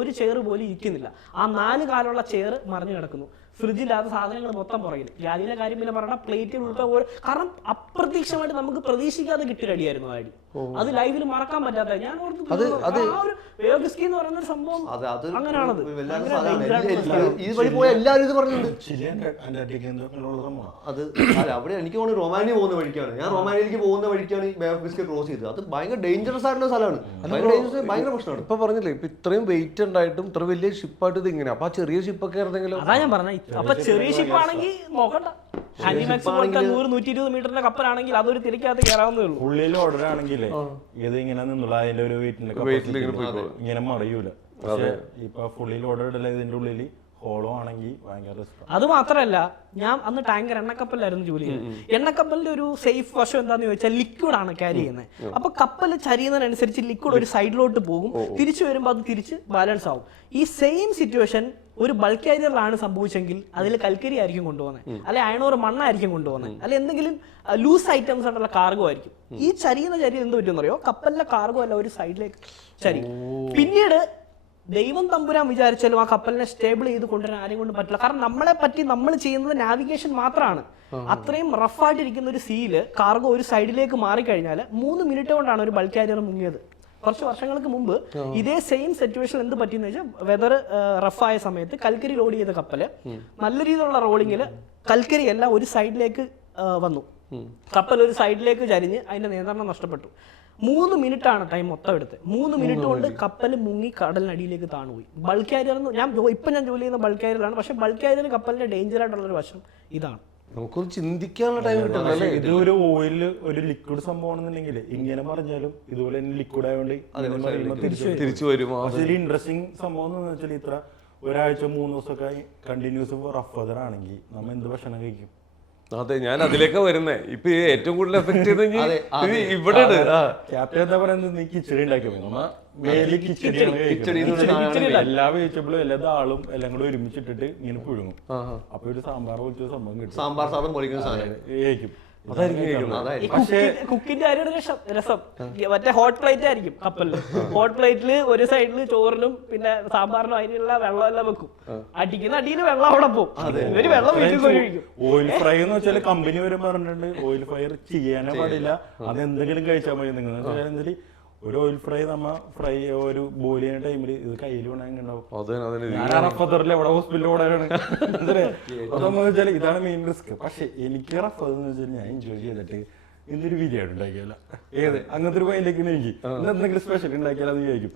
ഒരു ചെയർ പോലും ഇരിക്കുന്നില്ല. ആ 4 കാലുള്ള ചെയർ മറിഞ്ഞു കിടക്കുന്നു. ഫ്രിഡ്ജിൻ്റെ അകത്ത് സാധനങ്ങൾ മൊത്തം പുറകിൽ. ഗ്യാലിയുടെ കാര്യം പിന്നെ പറഞ്ഞാൽ പ്ലേറ്റിൽ ഉൾപ്പെടെ, കാരണം അപ്രതീക്ഷിതമായിട്ട് നമുക്ക് പ്രതീക്ഷിക്കാതെ കിട്ടിയൊരു അടിയായിരുന്നു ആ അടി. അത് ലൈവിൽ മറക്കാൻ പറ്റാത്ത. ഞാൻ എന്ന് പറയുന്ന ഒരു സംഭവം അങ്ങനെയാണത്. അത് അവിടെ എനിക്ക് തോന്നുന്നു റൊമാനിയ പോകുന്ന വഴിക്കാണ്, ഞാൻ റൊമാനിയയിലേക്ക് പോകുന്ന വഴിക്കാണ് ഈ ബേ ഓഫ് ബിസ്കി ക്രോസ് ചെയ്തത്. അത് ഭയങ്കര ഡേഞ്ചറസ് ആയിട്ടുള്ള സ്ഥലമാണ്, ഭയങ്കര പ്രശ്നമാണ്. ഇപ്പൊ പറഞ്ഞില്ലേ, ഇപ്പൊ ഇത്രയും വെയിറ്റ് ഉണ്ടായിട്ടും ഇത്ര വലിയ ഷിപ്പായിട്ട് ഇത് ഇങ്ങനെ. അപ്പൊ ആ ചെറിയ ഷിപ്പൊക്കെ ആയിരുന്നെങ്കിലും, അതാ ഞാൻ പറഞ്ഞത്. അപ്പൊ ചെറിയ ഷിപ്പാണെങ്കിൽ നോക്കണ്ട, ഹാൻഡിമാക്സ് പോലത്തെ 100-120 മീറ്ററിന്റെ കപ്പലാണെങ്കിൽ അതൊരു തിരിക്കകത്ത് കയറാവുന്നേ ഉള്ളൂ. ഉള്ളിൽ ഓർഡർ ആണെങ്കിൽ ഇത് ഇങ്ങനെ നിന്നുള്ള അതിന്റെ ഒരു ഇങ്ങനെ മറിയൂല. പക്ഷെ ഇപ്പൊ ഫുള്ളിൽ ഓർഡർ ഇടല ഇതിന്റെ ഉള്ളിൽ ഹോളോ ആണെങ്കിൽ ഭയങ്കര റിസ്ക്. അത് മാത്രമല്ല, ഞാൻ അന്ന് ടാങ്കർ എണ്ണക്കപ്പലിലായിരുന്നു ജോലി ചെയ്യുന്നത്. എണ്ണക്കപ്പലിന്റെ ഒരു സേഫ് വശം എന്താന്ന് ചോദിച്ചാൽ ലിക്വിഡ് ആണ് ക്യാരി ചെയ്യുന്നത്. അപ്പൊ കപ്പൽ ചരിയുന്നതിനനുസരിച്ച് ലിക്വിഡ് ഒരു സൈഡിലോട്ട് പോകും, തിരിച്ചു വരുമ്പോൾ അത് തിരിച്ച് ബാലൻസ് ആവും. ഈ സെയിം സിറ്റുവേഷൻ ഒരു ബൾക്ക് കാരിയറിലാണ് സംഭവിച്ചെങ്കിൽ അതിൽ കൽക്കരി ആയിരിക്കും കൊണ്ടുപോകുന്നത്, അല്ലെ അയണോർ മണ്ണായിരിക്കും കൊണ്ടുപോകുന്നത്, അല്ലെ എന്തെങ്കിലും ലൂസ് ഐറ്റംസ് ആയിട്ടുള്ള കാർഗോ ആയിരിക്കും. ഈ ചരിയുന്ന എന്ത് പറ്റുമെന്ന് അറിയോ? കപ്പലിലെ കാർഗോ അല്ല ഒരു സൈഡിലേക്ക് ചരിയും. പിന്നീട് ദൈവം തമ്പുരാൻ വിചാരിച്ചാലും ആ കപ്പലിനെ സ്റ്റേബിൾ ചെയ്ത് കൊണ്ടുവരാൻ ആരെയും കൊണ്ട് പറ്റില്ല. കാരണം നമ്മളെ പറ്റി നമ്മൾ ചെയ്യുന്നത് നാവിഗേഷൻ മാത്രമാണ്. അത്രയും റഫായിട്ടിരിക്കുന്ന ഒരു സീല് കാർഗോ ഒരു സൈഡിലേക്ക് മാറിക്കഴിഞ്ഞാൽ 3 മിനിറ്റ് കൊണ്ടാണ് ഒരു ബൾക്ക് കാരിയർ മുങ്ങിയത്. കുറച്ച് വർഷങ്ങൾക്ക് മുമ്പ് ഇതേ സെയിം സിറ്റുവേഷൻ എന്ത് പറ്റിയെന്ന് വെച്ചാൽ, വെതർ റഫായ സമയത്ത് കൽക്കരി ലോഡ് ചെയ്ത കപ്പല് നല്ല രീതിയിലുള്ള റോളിങ്ങിൽ കൽക്കരി എല്ലാം ഒരു സൈഡിലേക്ക് വന്നു. കപ്പൽ ഒരു സൈഡിലേക്ക് ചരിഞ്ഞ് അതിന്റെ നിയന്ത്രണം നഷ്ടപ്പെട്ടു. 3 മിനിറ്റാണ് ടൈം മൊത്തം എടുത്ത്. 3 മിനിറ്റ് കൊണ്ട് കപ്പൽ മുങ്ങി കടലിനടിയിലേക്ക് താണുപോയി. ബൾക്ക് കാരിയർ ഞാൻ ജോലി ചെയ്യുന്ന ബൾക്ക് കാരിയറാണ്. പക്ഷെ ബൾക്ക് കാരിയർ കപ്പലിന്റെ ഡേഞ്ചർ ആയിട്ടുള്ള ഒരു വശം ഇതാണ്. നമുക്കൊന്ന് ചിന്തിക്കാനുള്ള ടൈം കിട്ടും. ഇത് ഒരു ഓയിൽ ഒരു ലിക്വിഡ് സംഭവമാണെന്നുണ്ടെങ്കിൽ ഇങ്ങനെ പറഞ്ഞാലും ഇതുപോലെ തന്നെ ലിക്വിഡ് ആയതുകൊണ്ട് തിരിച്ചു വരും. ഒരു ഇൻട്രസ്റ്റിംഗ് സംഭവം എന്ന് വെച്ചാൽ ഇത്ര ഒരാഴ്ച 3 ദിവസമൊക്കെ കണ്ടിന്യൂസ് റഫ് വെതർ ആണെങ്കിൽ നമ്മൾ എന്ത് ഭക്ഷണം കഴിക്കും? അതെ, ഞാൻ അതിലേക്ക് വരുന്നേ. ഇപ്പൊ ഏറ്റവും കൂടുതൽ എഫക്ട് ചെയ്ത് ഇവിടെ ക്യാപ്റ്റൻ എന്താ പറയുന്നത്, നീ കിച്ചടി ഉണ്ടാക്കി എല്ലാ വെജിറ്റബിളും എല്ലാ ദാളും എല്ലാം കൂടെ ഒരുമിച്ചിട്ടിട്ട് ഇങ്ങനെ പുഴുങ്ങും. അപ്പൊ ഒരു സാമ്പാർ പോലത്തെ സംഭവം കിട്ടും. സാമ്പാർ സാധനം പൊളിക്കുന്ന സാധനം കുക്കിന്റെ രസം മറ്റേ ഹോട്ട് പ്ലേറ്റ് ആയിരിക്കും കപ്പലില്. ഹോട്ട് പ്ലേറ്റില് ഒരു സൈഡില് ചോറിനും പിന്നെ സാമ്പാറിനും അതിനുള്ള വെള്ളം എല്ലാം വെക്കും. അടിക്കുന്ന അടിയിൽ വെള്ളം അവിടെ പോകും. ഇവര് വെള്ളം വീട്ടിൽ. ഓയിൽ ഫ്രൈ എന്ന് വെച്ചാൽ കമ്പനി വരെ പറഞ്ഞിട്ടുണ്ട് ഓയിൽ ഫ്രൈ ചെയ്യാനേ പാടില്ല, അത് എന്തെങ്കിലും കഴിച്ചാൽ മതി. നിങ്ങൾ ഒരു ഓയിൽ ഫ്രൈ ഫ്രൈ ഒരു ബോയിൽ ചെയ്യുന്ന ടൈമില് ഇത് കയ്യിൽ ഉണ്ടാവും. എവിടെ ഹോസ്പിറ്റലിൽ ഓടാനാണ് അതെന്ന് വെച്ചാൽ ഇതാണ് മെയിൻ റിസ്ക്. പക്ഷെ എനിക്ക് റഫ് എന്ന് വെച്ചാൽ ഞാൻ എൻജോയ് ചെയ്തിട്ട് എന്തൊരു ബിരിയാണി ഉണ്ടാക്കിയല്ല ഏത് അങ്ങനത്തെ ഒരു വൈലേക്ക് എനിക്ക് എന്തെങ്കിലും സ്പെഷ്യൽ ഉണ്ടാക്കിയാൽ അത് വിചാരിക്കും.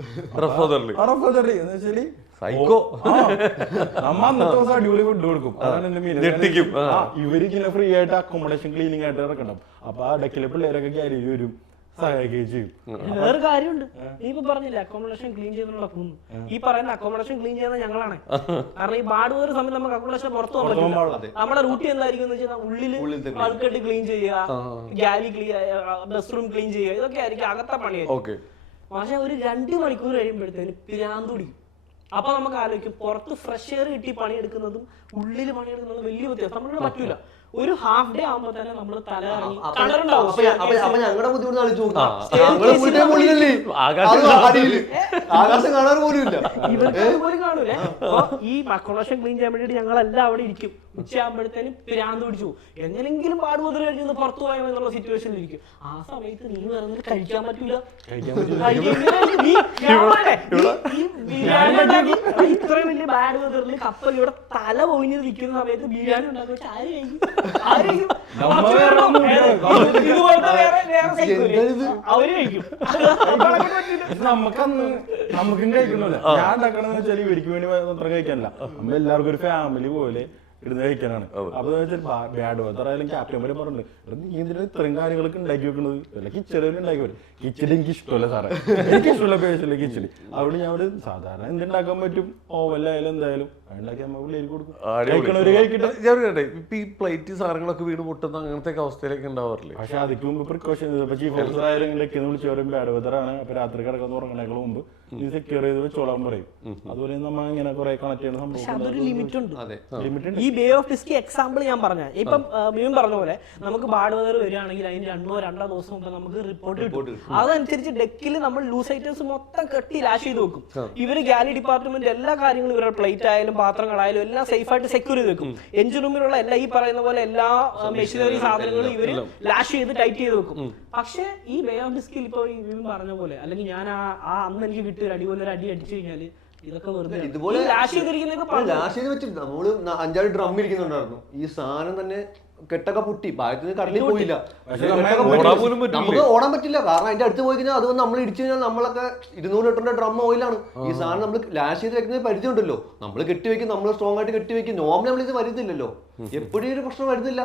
എന്ന് വെച്ചാല് നമ്മ അന്നത്തെ ദിവസം അടിപൊളി ഫുഡ് കൊടുക്കും. അതാണ് എന്റെ മെയിൻ. ഇവരിങ്ങനെ ഫ്രീ ആയിട്ട് അക്കോമഡേഷൻ ക്ലീനിങ് ആയിട്ട് ഇറക്കണം. അപ്പൊ ആ ഡക്കിലെ പിള്ളേരൊക്കെ ക്യാരിയിൽ വരും, സഹായിക്കുകയും ചെയ്യും. വേറെ കാര്യമുണ്ട്, നീ ഇപ്പൊ പറഞ്ഞില്ല അക്കോമഡേഷൻ ക്ലീൻ ചെയ്തെന്നുള്ള കുന്ന്. ഈ പറയുന്ന അക്കോമഡേഷൻ ക്ലീൻ ചെയ്യുന്നത് ഞങ്ങളാണ്. കാരണം ഈ ബാഡ് വേറെ സമയത്ത് നമുക്ക് അക്കോമഡേഷൻ പുറത്തു പോകാൻ പറ്റില്ല. നമ്മുടെ റൂട്ട് എന്തായിരിക്കും എന്ന് വെച്ചാൽ ഉള്ളില് ആൾക്കാട്ട് ക്ലീൻ ചെയ്യുക, ഗാലി ക്ലീൻ, ബസ് റൂം ക്ലീൻ ചെയ്യുക, ഇതൊക്കെ ആയിരിക്കും അകത്തെ പണിയായിരിക്കും. പക്ഷെ ഒരു 2 മണിക്കൂർ കഴിയുമ്പോഴത്തേന് പിരാന്ത് പിടിക്കും. അപ്പൊ നമുക്ക് ആലോചിക്കും പുറത്ത് ഫ്രഷ് എയർ കിട്ടി പണിയെടുക്കുന്നതും ഉള്ളിൽ പണിയെടുക്കുന്നതും വലിയ വ്യത്യാസം നമ്മളിവിടെ പറ്റൂല. ഒരു ഹാഫ് ഡേ ആകുമ്പോ തന്നെ നമ്മള് തല ഇറങ്ങി അപ്പൊ ഞങ്ങളുടെ ബുദ്ധിമുട്ട് കളിച്ചു ആകാശം കാണാൻ പോലും ഇല്ല. ഇവർക്ക് പോലും കാണൂലേ. അപ്പൊ ഈ അക്കോമഡേഷൻ ക്ലീൻ ചെയ്യാൻ വേണ്ടിട്ട് ഞങ്ങളെല്ലാം അവിടെ ഇരിക്കും. ഉച്ചയാകുമ്പോഴത്തേനും പിരാന്ത് പിടിച്ചു എങ്ങനെങ്കിലും പാടുപത്രം കഴിഞ്ഞ് പുറത്തു പോയോ എന്നുള്ള സിറ്റുവേഷനിൽ ഇരിക്കും. ആ സമയത്ത് നീ പറഞ്ഞിട്ട് കഴിക്കാൻ പറ്റൂല. ഇത്രയും വലിയ ബാഡ് വെതറിൽ കപ്പൽ ഇവിടെ തല പൊങ്ങിഞ്ഞ് നിൽക്കുന്ന സമയത്ത് ബിരിയാണി ഉണ്ടാക്കി ആര് കഴിക്കും? അവര് കഴിക്കും. നമുക്കും കഴിക്കണമല്ലോ. ഞാൻ ഉണ്ടാക്കണെന്ന് വെച്ചാൽ ഇവർക്ക് വേണ്ടി മാത്രം കഴിക്കാനല്ല, നമ്മൾ എല്ലാവർക്കും ഒരു ഫാമിലി പോലെ ഇരുന്ന് കഴിക്കാനാണ്. അപ്പൊ ബാഡ് വെതർ ആയാലും ക്യാപ്റ്റൻ വരെ പറഞ്ഞിട്ടുണ്ട് നീ എന്തിനാ ഇത്രയും കാര്യങ്ങളൊക്കെ ഉണ്ടാക്കി വെക്കുന്നത്, വല്ല കിച്ചണിൽ ഉണ്ടാക്കി വരും. കിച്ചടി എനിക്ക് ഇഷ്ടമല്ല സാറേ, എനിക്ക് ഇഷ്ടമുള്ള പേഴ്സണൽ കിച്ചടി. അവിടെ ഞാൻ സാധാരണ എന്തുണ്ടാക്കാൻ പറ്റും, ഓവനിലായാലും എന്തായാലും ഉണ്ടാക്കി അമ്മ പിള്ളേർക്ക് കൊടുക്കും. ഇപ്പൊ ഈ പ്ലേറ്റ് സാധനങ്ങളൊക്കെ വീട് പൊട്ടുന്ന അങ്ങനത്തെ അവസ്ഥയിലൊക്കെ ഉണ്ടാവാറില്ലേ? പക്ഷെ അതിക്ക് മുമ്പ് പ്രിക്കോഷൻ ചീഫ് ഓഫീസർ ആയാലും ലക്കിന്ന് വിളിച്ച് പറയും ബാഡ് വെതർ ആണ്, അപ്പൊ രാത്രി കിടക്കുന്ന ഉറങ്ങണേക്കാൾ മുമ്പ് നീ സെക്യൂർ ചെയ്ത് വെച്ചോളാൻ പറയും. അതുപോലെ നമ്മൾ ഇങ്ങനെ കുറെ കണക്ട് ചെയ്യുന്ന സംഭവം ലിമിറ്റ് ഉണ്ട്. ലിമിറ്റ് ഉണ്ട്. ഈ ബേ ഓഫ് ബിസ്കി എക്സാമ്പിൾ ഞാൻ പറഞ്ഞ ഇപ്പം മീൻ പറഞ്ഞ പോലെ നമുക്ക് ബാഡ് വെതർ വരികയാണെങ്കിൽ അതിന് രണ്ടോ ദിവസം മുമ്പ് നമുക്ക് റിപ്പോർട്ട് കിട്ടും. അതനുസരിച്ച് ഡെക്കിൽ നമ്മൾ ലൂസ് ഐറ്റംസ് മൊത്തം കെട്ടി ലാഷ് ചെയ്ത് വെക്കും. ഇവര് ഗാലി ഡിപ്പാർട്ട്മെന്റ് എല്ലാ കാര്യങ്ങളും ഇവരുടെ പ്ലേറ്റ് ആയാലും പാത്രങ്ങളായാലും എല്ലാം സേഫ് ആയിട്ട് സെക്യൂർ ചെയ്ത് വെക്കും. എഞ്ചിൻ റൂമിലുള്ള എല്ലാ ഈ പറയുന്ന പോലെ എല്ലാ മെഷീനറി സാധനങ്ങളും ഇവര് ലാഷ് ചെയ്ത് ടൈറ്റ് ചെയ്ത് വെക്കും. പക്ഷെ ഈ ബേ ഓഫ് ബിസ്കിൽ ഇപ്പൊ പറഞ്ഞ പോലെ അല്ലെങ്കിൽ ഞാൻ ആ അന്ന് എനിക്ക് കിട്ടിയ ഒരു അടിപൊളി ഒരു അടി അടിച്ചു കഴിഞ്ഞാല് ഇതൊക്കെ വെറുതെ ഇതുപോലെ ലാഷ് ചെയ്ത് വെച്ചിട്ടുണ്ട്. നമ്മള് 5-6 ഡ്രം ഇരിക്കുന്നുണ്ടായിരുന്നു. ഈ സാധനം തന്നെ കെട്ടൊക്കെ പൊട്ടി ഭാഗത്തിന് കടലിൽ പോയില്ല. നമുക്ക് ഓടാൻ പറ്റില്ല, കാരണം അതിന്റെ അടുത്ത് പോയി കഴിഞ്ഞാൽ അത് നമ്മൾ ഇടിച്ചു കഴിഞ്ഞാൽ നമ്മളൊക്കെ 200 ലിറ്ററിന്റെ ഡ്രം ഓയിലാണ്. ഈ സാധനം നമ്മൾ ലാഷ് ചെയ്ത് വെക്കുന്നത് പരിചയം ഉണ്ടല്ലോ, നമ്മൾ കെട്ടിവെക്കും, നമ്മൾ സ്ട്രോങ് ആയിട്ട് കെട്ടിവെക്കും. നോർമലി നമ്മളിത് വരുന്നില്ലല്ലോ, എപ്പോഴും ഒരു പ്രശ്നം വരുന്നില്ല.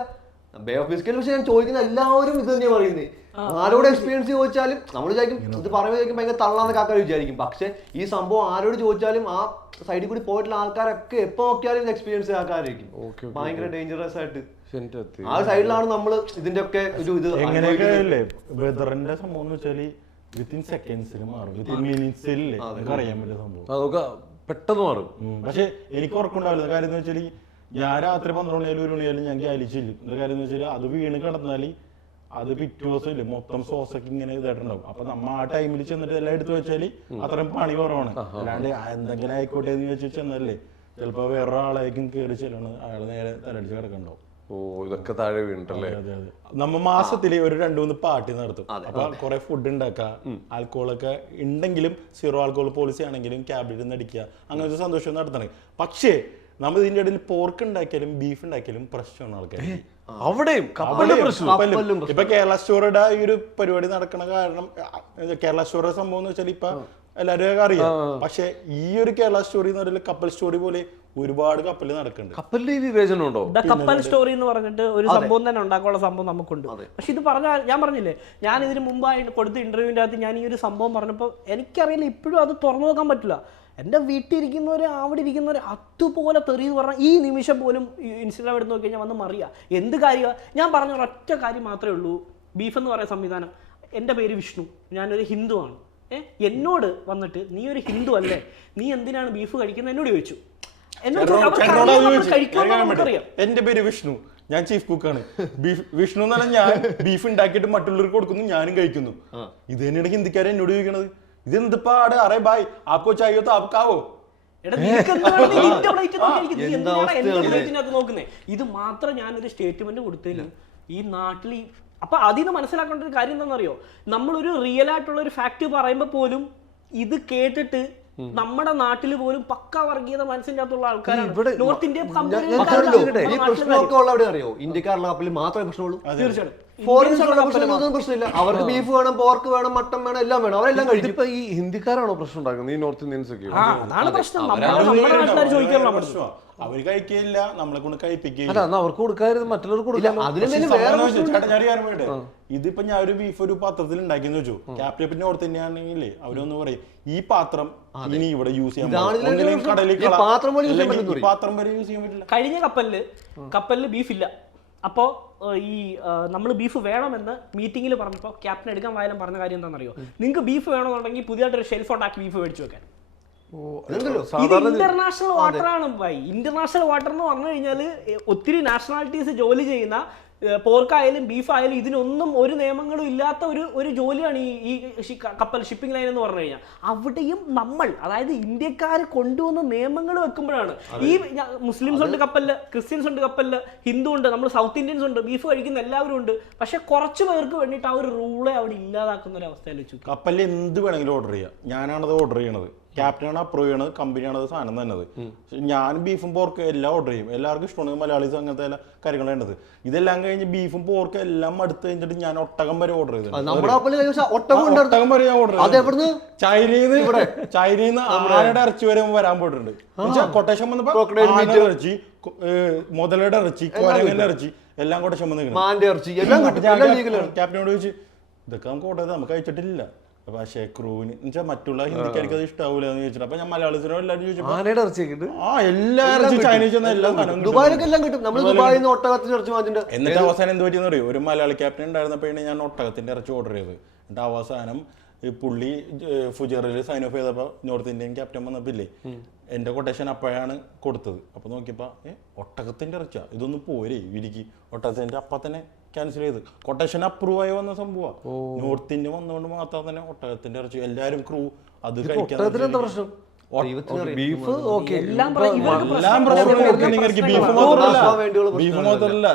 ബേ ഓഫ് ബിസ്കിൽ പക്ഷെ ഞാൻ ചോദിക്കുന്ന എല്ലാവരും ഇത് തന്നെയാണ് പറയുന്നത്. ആരോട് എക്സ്പീരിയൻസ് ചോദിച്ചാലും നമ്മൾ വിചാരിക്കും ഇത് പറയുമ്പോഴേക്കും ഭയങ്കര തള്ളാന്നൊക്കെ ആൾക്കാർ വിചാരിക്കും. പക്ഷെ ഈ സംഭവം ആരോട് ചോദിച്ചാലും ആ സൈഡിൽ കൂടി പോയിട്ടുള്ള ആൾക്കാരൊക്കെ എപ്പോ നോക്കിയാലും ഇത് എക്സ്പീരിയൻസ് ആൾക്കാരായിരിക്കും. ഭയങ്കര ഡേഞ്ചറസ് ആയിട്ട് ആ സൈഡിലാണ് നമ്മൾ ഇതിന്റെ ഒക്കെ ഒരു ഇത് എങ്ങനെയൊക്കെ വെതറിന്റെ സംഭവം എന്ന് വെച്ചാല് വിത്തിൻ സെക്കൻഡ്സിൽ മാറും, വിത്തിൻ മിനിറ്റ്സിലേ അറിയാൻ പറ്റിയ സംഭവം പെട്ടെന്ന് മാറും. പക്ഷെ എനിക്ക് ഉറക്കുണ്ടാവില്ല. കാര്യം എന്ന് വെച്ചാൽ ഞാൻ രാത്രി 12 മണിയായാലും 1 മണിയായാലും ഞാൻ ഗാലിച്ചില്ല. എന്താ കാര്യം എന്ന് വെച്ചാൽ അത് വീണ് കിടന്നാല് അത് പിറ്റേ ദിവസം ഇല്ലേ മൊത്തം സോസൊക്കെ ഇങ്ങനെ ഇതായിട്ടുണ്ടാവും. അപ്പൊ നമ്മ ആ ടൈമിൽ ചെന്നിട്ട് എല്ലാം എടുത്തു വെച്ചാല് അത്രയും പണി കുറവാണ്. അല്ലാണ്ട് എന്തെങ്കിലും ആയിക്കോട്ടെ എന്ന് വെച്ച് ചെന്നല്ലേ ചിലപ്പോ വേറൊരാളേക്കും കയറി ചെല്ലണം, അയാൾ നേരെ തലടിച്ച് കിടക്കണ്ടാവും. ഇതൊക്കെ താഴെ വീണിട്ടല്ലേ. നമ്മ മാസത്തില് ഒരു 2-3 പാർട്ടി നടത്തും. അപ്പൊ കുറെ ഫുഡ് ഉണ്ടാക്കുക, ആൽക്കോളൊക്കെ ഉണ്ടെങ്കിലും സീറോ ആൽക്കോൾ പോളിസി ആണെങ്കിലും ക്യാബിനിൽ നിന്ന് അടിക്കുക, അങ്ങനത്തെ സന്തോഷം നടത്തണേ. പക്ഷേ നമ്മൾ ഇതിന്റെ ഇടയിൽ പോർക്ക് ഉണ്ടാക്കിയാലും ബീഫ് ഉണ്ടാക്കിയാലും പ്രശ്നമാണ് ആൾക്കാർ. അവിടെയും ഇപ്പൊ കേരള സ്റ്റോറുടെ ഈ ഒരു പരിപാടി നടക്കണ കാരണം കേരള സ്റ്റോറുടെ സംഭവം എന്ന് വെച്ചാൽ ഇപ്പൊ എല്ലാവരും അറിയാം. പക്ഷെ ഈ ഒരു കേരള സ്റ്റോറി എന്ന് പറയുന്നത് കപ്പൽ സ്റ്റോറി പോലെ ഒരുപാട് കപ്പൽ നടക്കുന്നുണ്ട്. കപ്പലിന്റെ വിവേചനം ഉണ്ടോ? കപ്പൽ സ്റ്റോറി എന്ന് പറഞ്ഞിട്ട് ഒരു സംഭവം തന്നെ ഉണ്ടാക്കാനുള്ള സംഭവം നമുക്കുണ്ട്. പക്ഷെ ഇത് ഞാൻ പറഞ്ഞില്ലേ, ഞാൻ ഇതിന് മുമ്പായി കൊടുത്ത ഇന്റർവ്യൂവിന്റെ അകത്ത് ഞാൻ ഈ ഒരു സംഭവം പറഞ്ഞപ്പോൾ എനിക്കറിയില്ല, ഇപ്പോഴും അത് തുറന്നു നോക്കാൻ പറ്റില്ല. എൻ്റെ വീട്ടിലിരിക്കുന്നവർ അവിടെ ഇരിക്കുന്നവർ അതുപോലെ തെറിയെന്ന് പറഞ്ഞാൽ ഈ നിമിഷം പോലും ഇൻസ്റ്റാഗ്രാം എടുത്ത് നോക്കി കഴിഞ്ഞാൽ വന്ന് മറിയാം. എന്ത് കാര്യമാണ് ഞാൻ പറഞ്ഞ ഒരൊറ്റ കാര്യം മാത്രമേ ഉള്ളൂ. ബീഫ് എന്ന് പറയുന്ന സംവിധാനം, എൻ്റെ പേര് വിഷ്ണു, ഞാനൊരു ഹിന്ദുവാണ്. എന്നോട് വന്നിട്ട് നീ ഒരു ഹിന്ദു അല്ലേ, നീ എന്തിനാണ് ബീഫ് കഴിക്കുന്നത് എന്നോട് ചോദിച്ചു. എന്റെ പേര് വിഷ്ണു, ഞാൻ ചീഫ് കുക്കാണ്. വിഷ്ണു എന്ന് പറഞ്ഞാൽ ഞാൻ ബീഫ് ഉണ്ടാക്കിയിട്ട് മറ്റുള്ളവർക്ക് കൊടുക്കുന്നു, ഞാനും കഴിക്കുന്നു. ഇത് തന്നെയാണ് ഹിന്ദിക്കാരെ എന്നോട് ചോദിക്കണത്. ഇതെന്ത് പാട്, അറേ ഭായ് ആപ്കോ ചാഹിയോ തോ ആപ് ഖാവോ. ഇത് മാത്രം ഞാനൊരു സ്റ്റേറ്റ്മെന്റ് കൊടുത്തതിന് ഈ നാട്ടിൽ അപ്പൊ അതിൽ നിന്ന് മനസ്സിലാക്കേണ്ട ഒരു കാര്യം എന്താണെന്നറിയോ, നമ്മളൊരു റിയൽ ആയിട്ടുള്ള ഒരു ഫാക്ട് പറയുമ്പോൾ പോലും ഇത് കേട്ടിട്ട് നമ്മുടെ നാട്ടിൽ പോലും പക്ക വർഗീയത മനസ്സിലാത്തുള്ള ആൾക്കാരാണ് നോർത്ത് ഇന്ത്യ. അറിയോ ഇന്ത്യക്കാരുടെ കപ്പലിൽ മാത്രമേ പ്രശ്നമുള്ളൂ. തീർച്ചയായിട്ടും പ്രശ്നമില്ല. അവർക്ക് ബീഫ് വേണം, പോർക്ക് വേണം, മട്ടൺ വേണം, എല്ലാം വേണം, അവരെല്ലാം കഴിക്കും. ഇപ്പൊ ഈ ഹിന്ദിക്കാരാണോ പ്രശ്നം ഉണ്ടാക്കുന്നത്? ഈ നോർത്ത് ഇന്ത്യൻസ് ഒക്കെ അതാണ് പ്രശ്നം. അവര് കഴിക്കില്ല, നമ്മളെ കൊണ്ട് കഴിപ്പിക്കില്ല. അവർക്ക് കൊടുക്കാതെ മറ്റുള്ളവർക്ക് കൊടുക്കാം. ഇതിപ്പോ ഞാൻ ഒരു ബീഫ് ഒരു പാത്രത്തിൽ ഉണ്ടാക്കിയെന്ന് വെച്ചു, ക്യാപ്റ്റൻ പിന്നെ ഓർത്ത് തന്നെയാണെങ്കിലേ അവരൊന്ന് പറയും ഈ പാത്രം ഇനി ഇവിടെ യൂസ് ചെയ്യാൻ പാത്രം വരെ യൂസ് ചെയ്യാൻ പറ്റില്ല. കഴിഞ്ഞ കപ്പലില് ബീഫ് ഇല്ല. അപ്പോൾ ഈ നമ്മൾ ബീഫ് വേണമെന്ന് മീറ്റിംഗിൽ പറഞ്ഞപ്പോൾ ക്യാപ്റ്റൻ എടുക്കാൻ വായാലും പറഞ്ഞ കാര്യം എന്താണെന്നറിയോ, നിങ്ങൾക്ക് ബീഫ് വേണമെന്നുണ്ടെങ്കിൽ പുതിയതായിട്ടൊരു ഷെൽഫ് ഉണ്ടാക്കി ബീഫ് മേടിച്ചു വെക്കാൻ. ഇത് ഇന്റർനാഷണൽ വാട്ടർ ആണ് ഭായി. ഇന്റർനാഷണൽ വാട്ടർ എന്ന് പറഞ്ഞു കഴിഞ്ഞാൽ ഒത്തിരി നാഷണാലിറ്റീസ് ജോലി ചെയ്യുന്ന പോർക്കായാലും ബീഫായാലും ഇതിനൊന്നും ഒരു നിയമങ്ങളും ഇല്ലാത്ത ഒരു ജോലിയാണ് ഈ കപ്പൽ ഷിപ്പിംഗ് ലൈൻ എന്ന് പറഞ്ഞു കഴിഞ്ഞാൽ. അവിടെയും നമ്മൾ, അതായത് ഇന്ത്യക്കാർ കൊണ്ടുവന്ന നിയമങ്ങൾ വെക്കുമ്പോഴാണ് ഈ മുസ്ലിംസ് ഉണ്ട് കപ്പലില്, ക്രിസ്ത്യൻസ് ഉണ്ട് കപ്പലില്, ഹിന്ദു ഉണ്ട്, നമ്മൾ സൗത്ത് ഇന്ത്യൻസ് ഉണ്ട്, ബീഫ് കഴിക്കുന്ന എല്ലാവരും ഉണ്ട്. പക്ഷെ കുറച്ച് പേർക്ക് വേണ്ടിയിട്ട് ആ ഒരു റൂളെ അവിടെ ഇല്ലാതാക്കുന്ന ഒരു അവസ്ഥയിൽ വെച്ചു. കപ്പലിൽ എന്ത് വേണമെങ്കിലും ഓർഡർ ചെയ്യാം. ഞാനാണത് ഓർഡർ ചെയ്യണത്, ക്യാപ്റ്റനാണ് അപ്രൂവ് ചെയ്യണത്, കമ്പനിയാണ് അത് സാധനം തന്നത്. ഞാൻ ബീഫും പോർക്ക് എല്ലാം ഓർഡർ ചെയ്യും. എല്ലാവർക്കും ഇഷ്ടമാണ് മലയാളീസ് അങ്ങനത്തെ എല്ലാ കാര്യങ്ങളും വേണ്ടത്. ഇതെല്ലാം കഴിഞ്ഞ് ബീഫും പോർക്ക് എല്ലാം അടുത്ത് കഴിഞ്ഞിട്ട് ഞാൻ ഒട്ടകം വരെ ഓർഡർ ചെയ്തു. ഒട്ടകം വരെ ഞാൻ ഓർഡർ ചെയ്തു. ചൈനയിൽ ആനയുടെ ഇറച്ചി വരെ വരാൻ പോയിട്ടുണ്ട്. കൊട്ടേഷൻ വന്നപ്പോ ഇറച്ചി, മുതലയുടെ ഇറച്ചി, കോരങ്ങന്റെ ഇറച്ചി എല്ലാം കൊട്ടേഷൻ വന്ന് ക്യാപ്റ്റനോട് ചോദിച്ചു ഇതൊക്കെ നമുക്ക് ഓർഡർ ചെയ്ത് നമുക്ക് അയച്ചിട്ടില്ല. പക്ഷേ ക്രൂവിന് എന്നുവെച്ചാൽ മറ്റുള്ള ഹിന്ദിക്കാർക്ക് അത് ഇഷ്ടാവൂല എന്ന് ചോദിച്ചിട്ട് അപ്പൊ ഞാൻ മലയാളത്തിനോ എല്ലാവരും ചോദിച്ചു എന്നിട്ട് അവസാനം എന്ത് പറ്റിയെന്ന് അറിയോ? ഒരു മലയാളി ക്യാപ്റ്റൻ ഉണ്ടായിരുന്നപ്പോഴാണ് ഞാൻ ഒട്ടകത്തിന്റെ ഇറച്ചി ഓർഡർ ചെയ്തത്. എന്നിട്ട് അവസാനം ഈ പുള്ളി ഫുജറിൽ സൈൻ ഓഫ് ചെയ്തപ്പോൾ നോർത്ത് ഇന്ത്യൻ ക്യാപ്റ്റൻ വന്നപ്പില്ലേ എന്റെ കൊട്ടേഷൻ അപ്പോഴാണ് കൊടുത്തത്. അപ്പൊ നോക്കിയപ്പോ ഒട്ടകത്തിന്റെ ഇറച്ചിയാ, ഇതൊന്നും പോരേ ഇവരിക്ക്. ഒട്ടകത്തിന്റെ അപ്പ തന്നെ ക്യാൻസൽ ചെയ്ത് കൊട്ടേഷൻ അപ്രൂവ് ആയി വന്ന സംഭവം. നോർത്ത് ഇന്ത്യ വന്നുകൊണ്ട് മാത്രം തന്നെ ഒട്ടകത്തിന്റെ ഇറച്ചി എല്ലാരും ക്രൂ അത് കഴിക്കാൻ. ബീഫ് മാത്രല്ല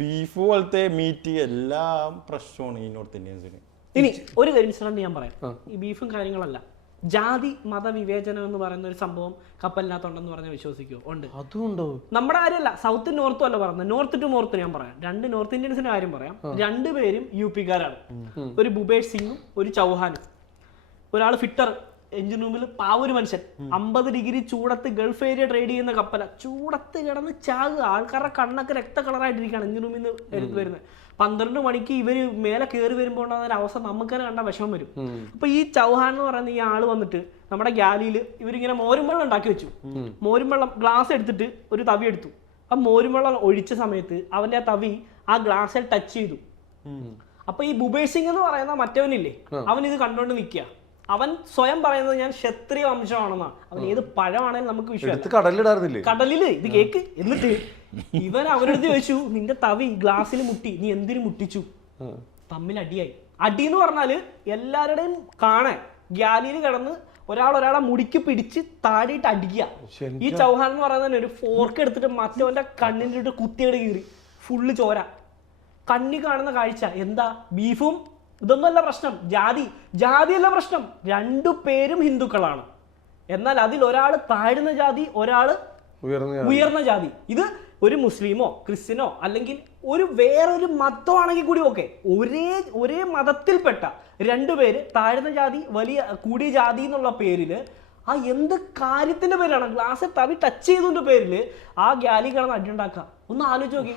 ബീഫ് പോലത്തെ മീറ്റ് എല്ലാം പ്രശ്നമാണ് ഈ നോർത്ത് ഇന്ത്യൻസിന്. ഇനി ഒരു കാര്യം ഞാൻ പറയാം, ഈ ബീഫും കാര്യങ്ങളല്ല, ജാതി മതവിവേചനം എന്ന് പറയുന്ന ഒരു സംഭവം കപ്പലിനകത്തുണ്ടെന്ന് പറഞ്ഞാൽ വിശ്വസിക്കുമോ? ഉണ്ട്. അതുകൊണ്ടോ? നമ്മുടെ കാര്യമല്ല, സൗത്തും നോർത്തും അല്ല പറയുന്നത്, നോർത്ത് ടു നോർത്ത് ഞാൻ പറയാം. രണ്ട് നോർത്ത് ഇന്ത്യൻസിന്റെ കാര്യം പറയാം. രണ്ടുപേരും യു പിക്കാരാണ്. ഒരു ഭൂപേഷ് സിംഗും ഒരു ചൗഹാനും. ഒരാൾ ഫിറ്റർ എഞ്ചിൻ റൂമിൽ പാവൊരു മനുഷ്യൻ, 50 ഡിഗ്രി ചൂടത്ത് ഗൾഫ് ഏരിയ ട്രേഡ് ചെയ്യുന്ന കപ്പല, ചൂടത്ത് കിടന്ന് ചാകുക, ആൾക്കാരുടെ കണ്ണൊക്കെ രക്ത കളറായിട്ടിരിക്കുകയാണ് എഞ്ചിൻ റൂമിൽ നിന്ന് എടുത്ത് വരുന്നത്. 12 മണിക്ക് ഇവര് മേലെ കയറി വരുമ്പോൾ ഉണ്ടാകുന്ന അവസ്ഥ നമുക്ക് തന്നെ കണ്ട വിഷമം വരും. അപ്പൊ ഈ ചൗഹാൻ എന്ന് പറയുന്ന ഈ ആള് വന്നിട്ട് നമ്മുടെ ഗ്യാലിയിൽ ഇവരിങ്ങനെ മോരും വെള്ളം ഉണ്ടാക്കി വെച്ചു. മോരും വെള്ളം ഗ്ലാസ് എടുത്തിട്ട് ഒരു തവി എടുത്തു. ആ മോരും വെള്ളം ഒഴിച്ച സമയത്ത് അവന്റെ ആ തവി ആ ഗ്ലാസ്സിൽ ടച്ച് ചെയ്തു. അപ്പൊ ഈ ഭൂപേഷ് സിംഗ് എന്ന് പറയുന്ന മറ്റവനില്ലേ, അവൻ ഇത് കണ്ടോണ്ട് നിൽക്കുക. അവൻ സ്വയം പറയുന്നത് ഞാൻ ക്ഷത്രിയ വംശമാണെന്നാ. അവൻ ഏത് പഴമാണെങ്കിലും നമുക്ക് വിശ്വാസം. കടലില് ഇത് കേക്ക്. എന്നിട്ട് ഇവൻ അവരടുത്ത് ചോദിച്ചു, നിന്റെ തവി ഗ്ലാസ്സിൽ മുട്ടി, നീ എന്തിനു മുട്ടിച്ചു? തമ്മിൽ അടിയായി. അടി എന്ന് പറഞ്ഞാല് എല്ലാവരുടെയും കാണാൻ ഗ്യാലിയിൽ കിടന്ന് ഒരാളെ മുടിക്ക് പിടിച്ച് താടിയിട്ട് അടിക്കുക. ഈ ചൗഹാൻ എന്ന് പറയുന്നത് ഒരു ഫോർക്ക് എടുത്തിട്ട് മറ്റവന്റെ കണ്ണിൻ്റെ ഇട്ട് കുത്തിയുടെ കീറി ഫുള്ള് ചോര. കണ്ണി കാണുന്ന കാഴ്ച എന്താ? ബീഫും ഇതൊന്നുമല്ല പ്രശ്നം, ജാതിയല്ല പ്രശ്നം. രണ്ടു പേരും ഹിന്ദുക്കളാണ്. എന്നാൽ അതിൽ ഒരാൾ താഴ്ന്ന ജാതി, ഒരാള് ഉയർന്ന ജാതി. ഇത് ഒരു മുസ്ലിമോ ക്രിസ്ത്യനോ അല്ലെങ്കിൽ ഒരു വേറൊരു മതമാണെങ്കിൽ കൂടി ഓക്കെ, ഒരേ മതത്തിൽപ്പെട്ട രണ്ടുപേര് താഴ്ന്ന ജാതി വലിയ കൂടിയ ജാതി എന്നുള്ള പേരില് ആ എന്ത് കാര്യത്തിന്റെ പേരിലാണ് ഗ്ലാസ് തവി ടച്ച് ചെയ്തതിന്റെ പേരില് ആ ഗ്യാലി കിടന്ന് അടിയുണ്ടാക്കുക. ഒന്ന് ആലോചിച്ച് നോക്കി.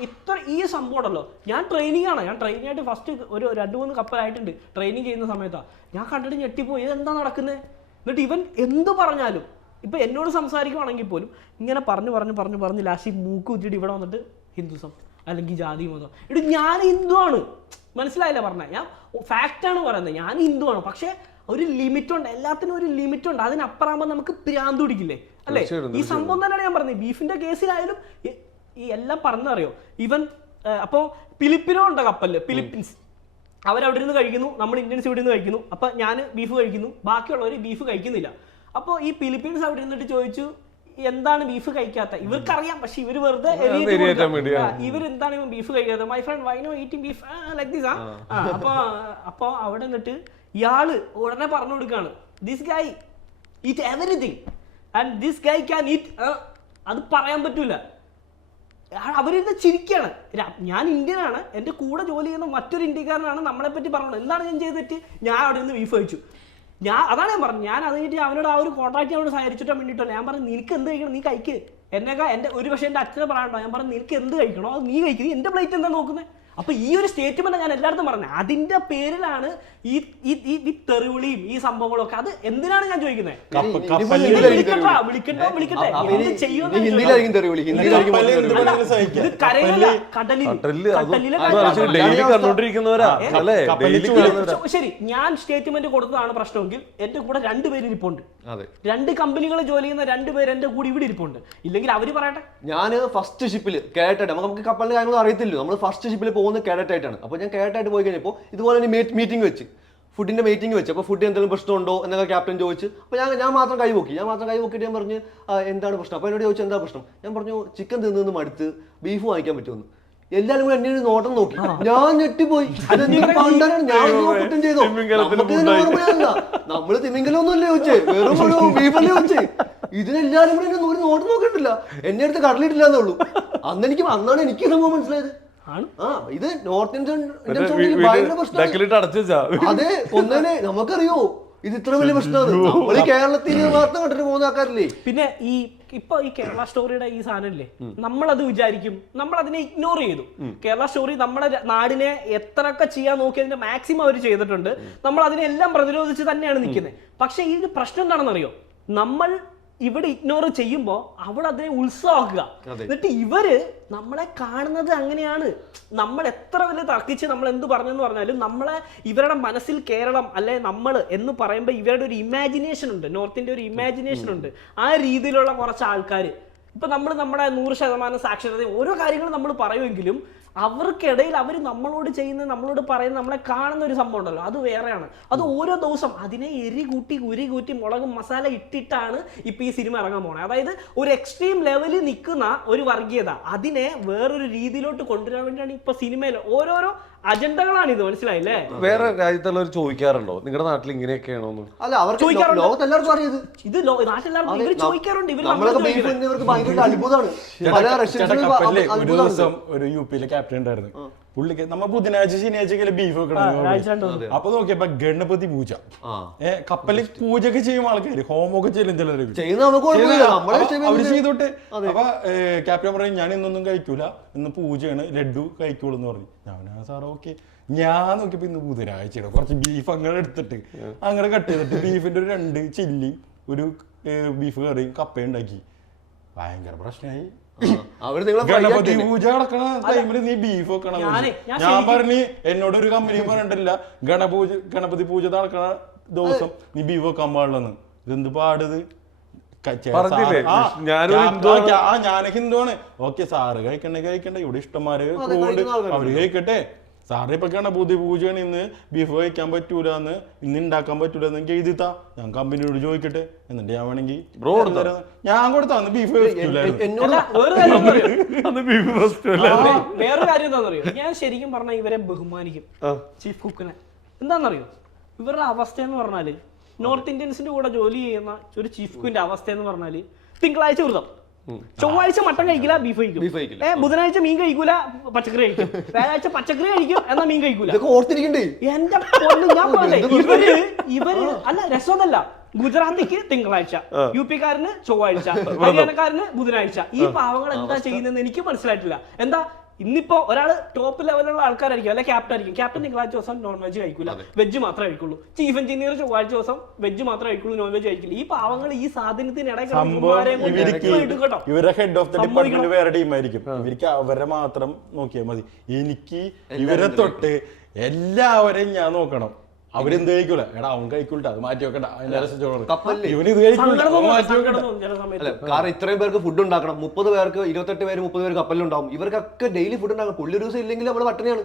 ഈ സംഭവം ഉണ്ടല്ലോ, ഞാൻ ട്രെയിനിങ് ആയിട്ട് ഫസ്റ്റ് ഒരു 2-3 കപ്പലായിട്ടുണ്ട് ട്രെയിനിങ് ചെയ്യുന്ന സമയത്താണ്. ഞാൻ കണ്ടിട്ട് ഞെട്ടിപ്പോയി, ഇതെന്താ നടക്കുന്നത്? എന്നിട്ട് ഇവൻ എന്ത് പറഞ്ഞാലും, ഇപ്പൊ എന്നോട് സംസാരിക്കുവാണെങ്കിൽ പോലും ഇങ്ങനെ പറഞ്ഞു ലാസ്റ്റ് മൂക്ക് കുത്തിയിട്ട് ഇവിടെ വന്നിട്ട് ഹിന്ദുസം അല്ലെങ്കിൽ ജാതി മതം. ഇട്ട് ഞാൻ ഹിന്ദുവാണ്, മനസ്സിലായില്ല പറഞ്ഞ, ഞാൻ ഫാക്റ്റാണ് പറയുന്നത്, ഞാൻ ഹിന്ദുവാണ്. പക്ഷെ ഒരു ലിമിറ്റ് ഉണ്ട്, എല്ലാത്തിനും ഒരു ലിമിറ്റ് ഉണ്ട്. അതിനപ്പുറമാകുമ്പോൾ നമുക്ക് ഭ്രാന്ത് പിടിക്കില്ലേ അല്ലേ? ഈ സംഭവം തന്നെയാണ് ഞാൻ പറഞ്ഞത്. ബീഫിന്റെ കേസിലായാലും ഈ എല്ലാം പറഞ്ഞറിയോ ഇവൻ. അപ്പോൾ ഫിലിപ്പിനോ ഉണ്ട് കപ്പലില്, ഫിലിപ്പീൻസ്, അവരവിടെ നിന്ന് കഴിക്കുന്നു, നമ്മൾ ഇന്ത്യൻസ് ഇവിടെ നിന്ന് കഴിക്കുന്നു. അപ്പൊ ഞാൻ ബീഫ് കഴിക്കുന്നു, ബാക്കിയുള്ളവർ ബീഫ് കഴിക്കുന്നില്ല. അപ്പോൾ ഈ ഫിലിപ്പീൻസ് അവിടെ ഇരുന്നിട്ട് ചോദിച്ചു, എന്താണ് ബീഫ് കഴിക്കാത്ത? ഇവർക്കറിയാം, പക്ഷെ ഇവർ വെറുതെ ഇവരെന്താണ് ബീഫ് കഴിക്കാത്തത്? My friend why no eating beef like this. അപ്പൊ അവിടെ നിന്നിട്ട് ഇയാള് ഉടനെ പറഞ്ഞു കൊടുക്കാണ്, this guy eat everything and this guy can eat. അത് പറയാൻ പറ്റൂല. അവരിത് ചിരിക്കാണ്. ഞാൻ ഇന്ത്യനാണ്, എൻ്റെ കൂടെ ജോലി ചെയ്യുന്ന മറ്റൊരു ഇന്ത്യക്കാരനാണ് നമ്മളെ പറ്റി പറഞ്ഞത്. എന്താണ് ഞാൻ ചെയ്തിട്ട്? ഞാൻ അവിടെ നിന്ന് ബീഫ് കഴിച്ചു. അതാണ് ഞാൻ പറഞ്ഞത്. ഞാൻ അത് കഴിഞ്ഞിട്ട് അവനോട് ആ ഒരു കോൺട്രാക്ട് അവനോട് സഹകരിച്ചിട്ടാൻ വേണ്ടിയിട്ടല്ല. ഞാൻ പറഞ്ഞു, നിനക്ക് എന്ത് കഴിക്കണം നീ കഴിക്ക്. എൻ്റെ ഒരു പക്ഷേ എൻ്റെ അച്ഛനെ പറയാനുണ്ടോ? ഞാൻ പറഞ്ഞു, നിനക്ക് എന്ത് കഴിക്കണോ അത് നീ കഴിക്കുന്നത്, എൻ്റെ പ്ലേറ്റ് എന്താ നോക്കുന്നത്? അപ്പൊ ഈ ഒരു സ്റ്റേറ്റ്മെന്റ് ഞാൻ എല്ലായിടത്തും പറഞ്ഞത്. അതിന്റെ പേരിലാണ് ഈ ഈ തെറിവിളിയും ഈ സംഭവങ്ങളും ഒക്കെ. അത് എന്തിനാണ് ഞാൻ ചോദിക്കുന്നത്? ഹിന്ദിയിലായിരിക്കും തെറി വിളി, ഇത് കരയിലല്ല, ശരി, ഞാൻ സ്റ്റേറ്റ്മെന്റ് കൊടുത്തതാണ് പ്രശ്നമെങ്കിൽ എന്റെ കൂടെ 2 പേര് ഇരിപ്പുണ്ട്. 2 കമ്പനികൾ ജോലി ചെയ്യുന്ന 2 പേര് എന്റെ കൂടെ ഇവിടെ ഇരിപ്പുണ്ട്. ഇല്ലെങ്കിൽ അവര് പറയട്ടെ. ഞാൻ ഫസ്റ്റ് ഷിപ്പിൽ കേഡറ്റ്, നമുക്ക് കപ്പലിന്റെ കാര്യങ്ങൾ അറിയത്തില്ലോ, നമ്മൾ ഫസ്റ്റ് ഷിപ്പിൽ പോകുന്ന കേഡറ്റ് ആയിട്ടാണ്. അപ്പോൾ ഞാൻ കേഡറ്റ് ആയിട്ട് പോയി കഴിഞ്ഞപ്പോൾ ഇതുപോലെ തന്നെ മീറ്റിംഗ് വെച്ച്, ഫുഡിന്റെ മീറ്റിംഗ് വെച്ച്. അപ്പോൾ ഫുഡ് എന്തെങ്കിലും പ്രശ്നമുണ്ടോ എന്നൊക്കെ ക്യാപ്റ്റൻ ചോദിച്ചു. അപ്പോൾ ഞാൻ മാത്രം കൈ നോക്കിയിട്ട് ഞാൻ പറഞ്ഞു എന്താണ് പ്രശ്നം. അപ്പോൾ എന്നോട് ചോദിച്ചു എന്താ പ്രശ്നം. ഞാൻ പറഞ്ഞു ചിക്കൻ തിന്നു മടുത്ത് ബീഫ് വാങ്ങിക്കാൻ പറ്റുമെന്ന്. എല്ലാരും കൂടെ എന്നെ നോട്ടം നോക്കി. ഞാൻ ഞെട്ടിപ്പോയി. ഞാൻ ചെയ്തോ, നമ്മള് തിമിംഗലൊന്നുമല്ലേ ചോദിച്ചേ, വെറും ഒരു ബീഫല്ലേ ചോദിച്ചേ. ഇതിനെല്ലാരും കൂടെ ഒരു നോട്ടം നോക്കിയിട്ടില്ല, എന്നെ അടുത്ത് കടലിട്ടില്ല എന്നുള്ളൂ. അന്നാണ് എനിക്ക് സംഭവം മനസ്സിലായത്. ഇത് നോർത്ത് ഇന്ത്യൻ ഭയങ്കര പ്രശ്നം. അതെ, ഒന്നേ നമുക്കറിയോ ഇത് ഇത്ര വലിയ പ്രശ്നമാണ്. നമ്മൾ കേരളത്തിൽ വാർത്ത കണ്ടിട്ട് പോകുന്ന ആൾക്കാരില്ലേ. പിന്നെ ഇപ്പൊ ഈ കേരള സ്റ്റോറിയുടെ ഈ സാധനമില്ലേ, നമ്മളത് വിചാരിക്കും, നമ്മൾ അതിനെ ഇഗ്നോർ ചെയ്തു. കേരള സ്റ്റോറി നമ്മുടെ നാടിനെ എത്രയൊക്കെ ചെയ്യാൻ നോക്കിയതിന്റെ മാക്സിമം അവർ ചെയ്തിട്ടുണ്ട്. നമ്മൾ അതിനെല്ലാം പ്രതിരോധിച്ച് തന്നെയാണ് നിൽക്കുന്നത്. പക്ഷെ ഈ പ്രശ്നം എന്താണെന്നറിയോ, നമ്മൾ ഇവിടെ ഇഗ്നോർ ചെയ്യുമ്പോൾ അവിടെ അതിനെ ഉത്സവമാക്കുക. എന്നിട്ട് ഇവര് നമ്മളെ കാണുന്നത് അങ്ങനെയാണ്. നമ്മൾ എത്ര വലിയ തർക്കിച്ച് നമ്മൾ എന്ത് പറഞ്ഞെന്ന് പറഞ്ഞാലും നമ്മളെ ഇവരുടെ മനസ്സിൽ കേരളം അല്ലെ നമ്മൾ എന്ന് പറയുമ്പോൾ ഇവരുടെ ഒരു ഇമാജിനേഷൻ ഉണ്ട്, നോർത്തിന്റെ ഒരു ഇമാജിനേഷൻ ഉണ്ട്. ആ രീതിയിലുള്ള കുറച്ച് ആൾക്കാർ ഇപ്പൊ നമ്മൾ നമ്മുടെ 100% സാക്ഷരത ഓരോ കാര്യങ്ങളും നമ്മൾ പറയുമെങ്കിലും അവർക്കിടയിൽ അവർ നമ്മളോട് ചെയ്യുന്ന, നമ്മളോട് പറയുന്ന, നമ്മളെ കാണുന്ന ഒരു സംഭവം ഉണ്ടല്ലോ, അത് വേറെയാണ്. അത് ഓരോ ദിവസം അതിനെ ഉരി കൂട്ടി മുളകും മസാല ഇട്ടിട്ടാണ് ഇപ്പൊ ഈ സിനിമ ഇറങ്ങാൻ പോണത്. അതായത് ഒരു എക്സ്ട്രീം ലെവലിൽ നിൽക്കുന്ന ഒരു വർഗീയത അതിനെ വേറൊരു രീതിയിലോട്ട് കൊണ്ടുവരാൻ വേണ്ടിയാണ് ഇപ്പൊ സിനിമയിൽ ഓരോരോ അജണ്ടകളാണ് ഇത്. മനസ്സിലായില്ലേ? വേറെ രാജ്യത്തുള്ളവർ ചോദിക്കാറുണ്ടോ നിങ്ങളുടെ നാട്ടിൽ ഇങ്ങനെയൊക്കെയാണോ? അല്ല, അവർക്ക് ലോകത്തെല്ലാവർക്കും അറിയത്. ഇത് നാട്ടിലെല്ലാവർക്കും ഇവർ ചോദിക്കാറുണ്ട്. അത്ഭുതമാണ്. ഒരു ദിവസം ഒരു യുപിയിലെ ക്യാപ്റ്റൻ ഉണ്ടായിരുന്നു. പുള്ളിക്ക് നമ്മ ബുധനാഴ്ച ശനിയാഴ്ച ബീഫ് വെക്കണം. അപ്പൊ നോക്കിയപ്പോ ഗണപതി പൂജ, കപ്പലിൽ പൂജയൊക്കെ ചെയ്യും ആൾക്കാര്, ഹോമൊക്കെ ചെയ്യും ചിലര്, അവര് ചെയ്തോട്ടെ. അപ്പൊ ക്യാപ്റ്റൻ പറയും ഞാൻ ഇന്നൊന്നും കഴിക്കൂല, ഇന്ന് പൂജയാണ്, ലഡു കഴിക്കൂളൂ എന്ന് പറഞ്ഞു. ഞാൻ സാറ് ഓക്കെ. ഞാൻ നോക്കിയപ്പോ ഇന്ന് ബുധനാഴ്ചയാണ്, കുറച്ച് ബീഫ് അങ്ങനെ എടുത്തിട്ട് അങ്ങനെ കട്ട് ചെയ്തിട്ട് ബീഫിന്റെ ഒരു 2 ചില്ലി, ഒരു ബീഫ് കറിയും കപ്പയും ഉണ്ടാക്കി. ഭയങ്കര പ്രശ്നമായി. ഗണപതി പൂജ നടക്കണ ടൈമില് നീ ബീഫ് വെക്കണം. ഞാൻ പറഞ്ഞു എന്നോട് ഒരു കമ്പനിയും പറഞ്ഞിട്ടില്ല ഗണപതി പൂജ നടക്കണ ദിവസം നീ ബീഫ് വെക്കാൻ പാടില്ലെന്ന്. ഇതെന്ത് പാടത്? ഞാൻ ഹിന്ദുവാണ്. ഓക്കെ, സാറ് കഴിക്കണ്ട, ഇവിടെ ഇഷ്ടംമാര് അവര് കഴിക്കട്ടെ. സാറിന് ഇപ്പൊ ഗണപതി പൂജയാണ്, ഇന്ന് ബീഫ് കഴിക്കാൻ പറ്റൂല, ഇന്ന് ഉണ്ടാക്കാൻ പറ്റൂല എന്ന് എനിക്ക് എഴുതിത്താ. ഞാൻ കമ്പനിയോട് ചോദിക്കട്ടെ, എന്നിട്ട് ഞാൻ വേണമെങ്കിൽ ഞാൻ കൊടുത്താ ബീഫ് വേറൊരു കാര്യം എന്താണെന്നറിയോ, ഞാൻ ശരിക്കും പറഞ്ഞാൽ ഇവരെ ബഹുമാനിക്കും, ചീഫ് കുക്കിനെ. എന്താണെന്നറിയോ, ഇവരുടെ അവസ്ഥ എന്ന് പറഞ്ഞാല് നോർത്ത് ഇന്ത്യൻസിന്റെ കൂടെ ജോലി ചെയ്യുന്ന ഒരു ചീഫ് കുക്കിന്റെ അവസ്ഥ എന്ന് പറഞ്ഞാല് തിങ്കളാഴ്ച വ്രതം, ചൊവ്വാഴ്ച മട്ടൻ കഴിക്കില്ല, ബീഫ് കഴിക്കും, ബുധനാഴ്ച മീൻ കഴിക്കൂല, പച്ചക്കറി കഴിക്കും, വ്യാഴാഴ്ച പച്ചക്കറി കഴിക്കും, എന്നാ മീൻ കഴിക്കൂല. എന്റെ ഞാൻ പറഞ്ഞേ, ഇവര് അല്ല രസമല്ല. ഗുജറാത്തിക്ക് തിങ്കളാഴ്ച, യുപിക്കാരന് ചൊവ്വാഴ്ച, ഹരിയാനക്കാരന് ബുധനാഴ്ച. ഈ പാവങ്ങൾ എന്താ ചെയ്യുന്നതെന്ന് എനിക്ക് മനസ്സിലായിട്ടില്ല. എന്താ ഇന്നിപ്പോ ഒരാള് ടോപ്പ് ലെവലുള്ള ആൾക്കാരായിരിക്കും, അല്ലെ ക്യാപ്റ്റൻ ആയിരിക്കും. ക്യാപ്റ്റൻ തിങ്കളാഴ്ച ദിവസം നോൺ വെജ് കഴിക്കൂല, വെജ് മാത്രമേ കഴിക്കുള്ളൂ. ചീഫ് എഞ്ചിനീയർ ചൊവ്വാഴ്ച ദിവസം വെജ് മാത്രമേ കഴിക്കുള്ളൂ, നോൺ വെജ് കഴിക്കില്ല. ഈ പാവങ്ങൾ ഈ സാധനത്തിനിടയിൽ ഇവരുടെ ഹെഡ് ഓഫ് ദ ഡിപ്പാർട്ട്മെന്റ് വേറെ ടീമായിരിക്കും. ഇവർക്ക് അവരെ മാത്രം നോക്കിയാൽ മതി. എനിക്ക് ഇവരെ തൊട്ട് എല്ലാവരെയും ഞാൻ നോക്കണം. അവരെന്ത് കഴിക്കൂല, എടാ അവൻ കഴിക്കൂല, അത് മാറ്റി വെക്കണ്ട, ഇവന് ഇത് കഴിക്കൂല, കാരണം ഇത്രയും പേർക്ക് ഫുഡ് ഉണ്ടാക്കണം. 30 പേർക്ക് 28 പേര് 30 പേര് കപ്പലിലുണ്ടാവും. ഇവർക്കൊക്കെ ഡെയിലി ഫുഡ് ഉണ്ടാക്കണം. പുള്ളി ഒരു ദിവസം ഇല്ലെങ്കിൽ നമ്മൾ പട്ടിണിയാണ്,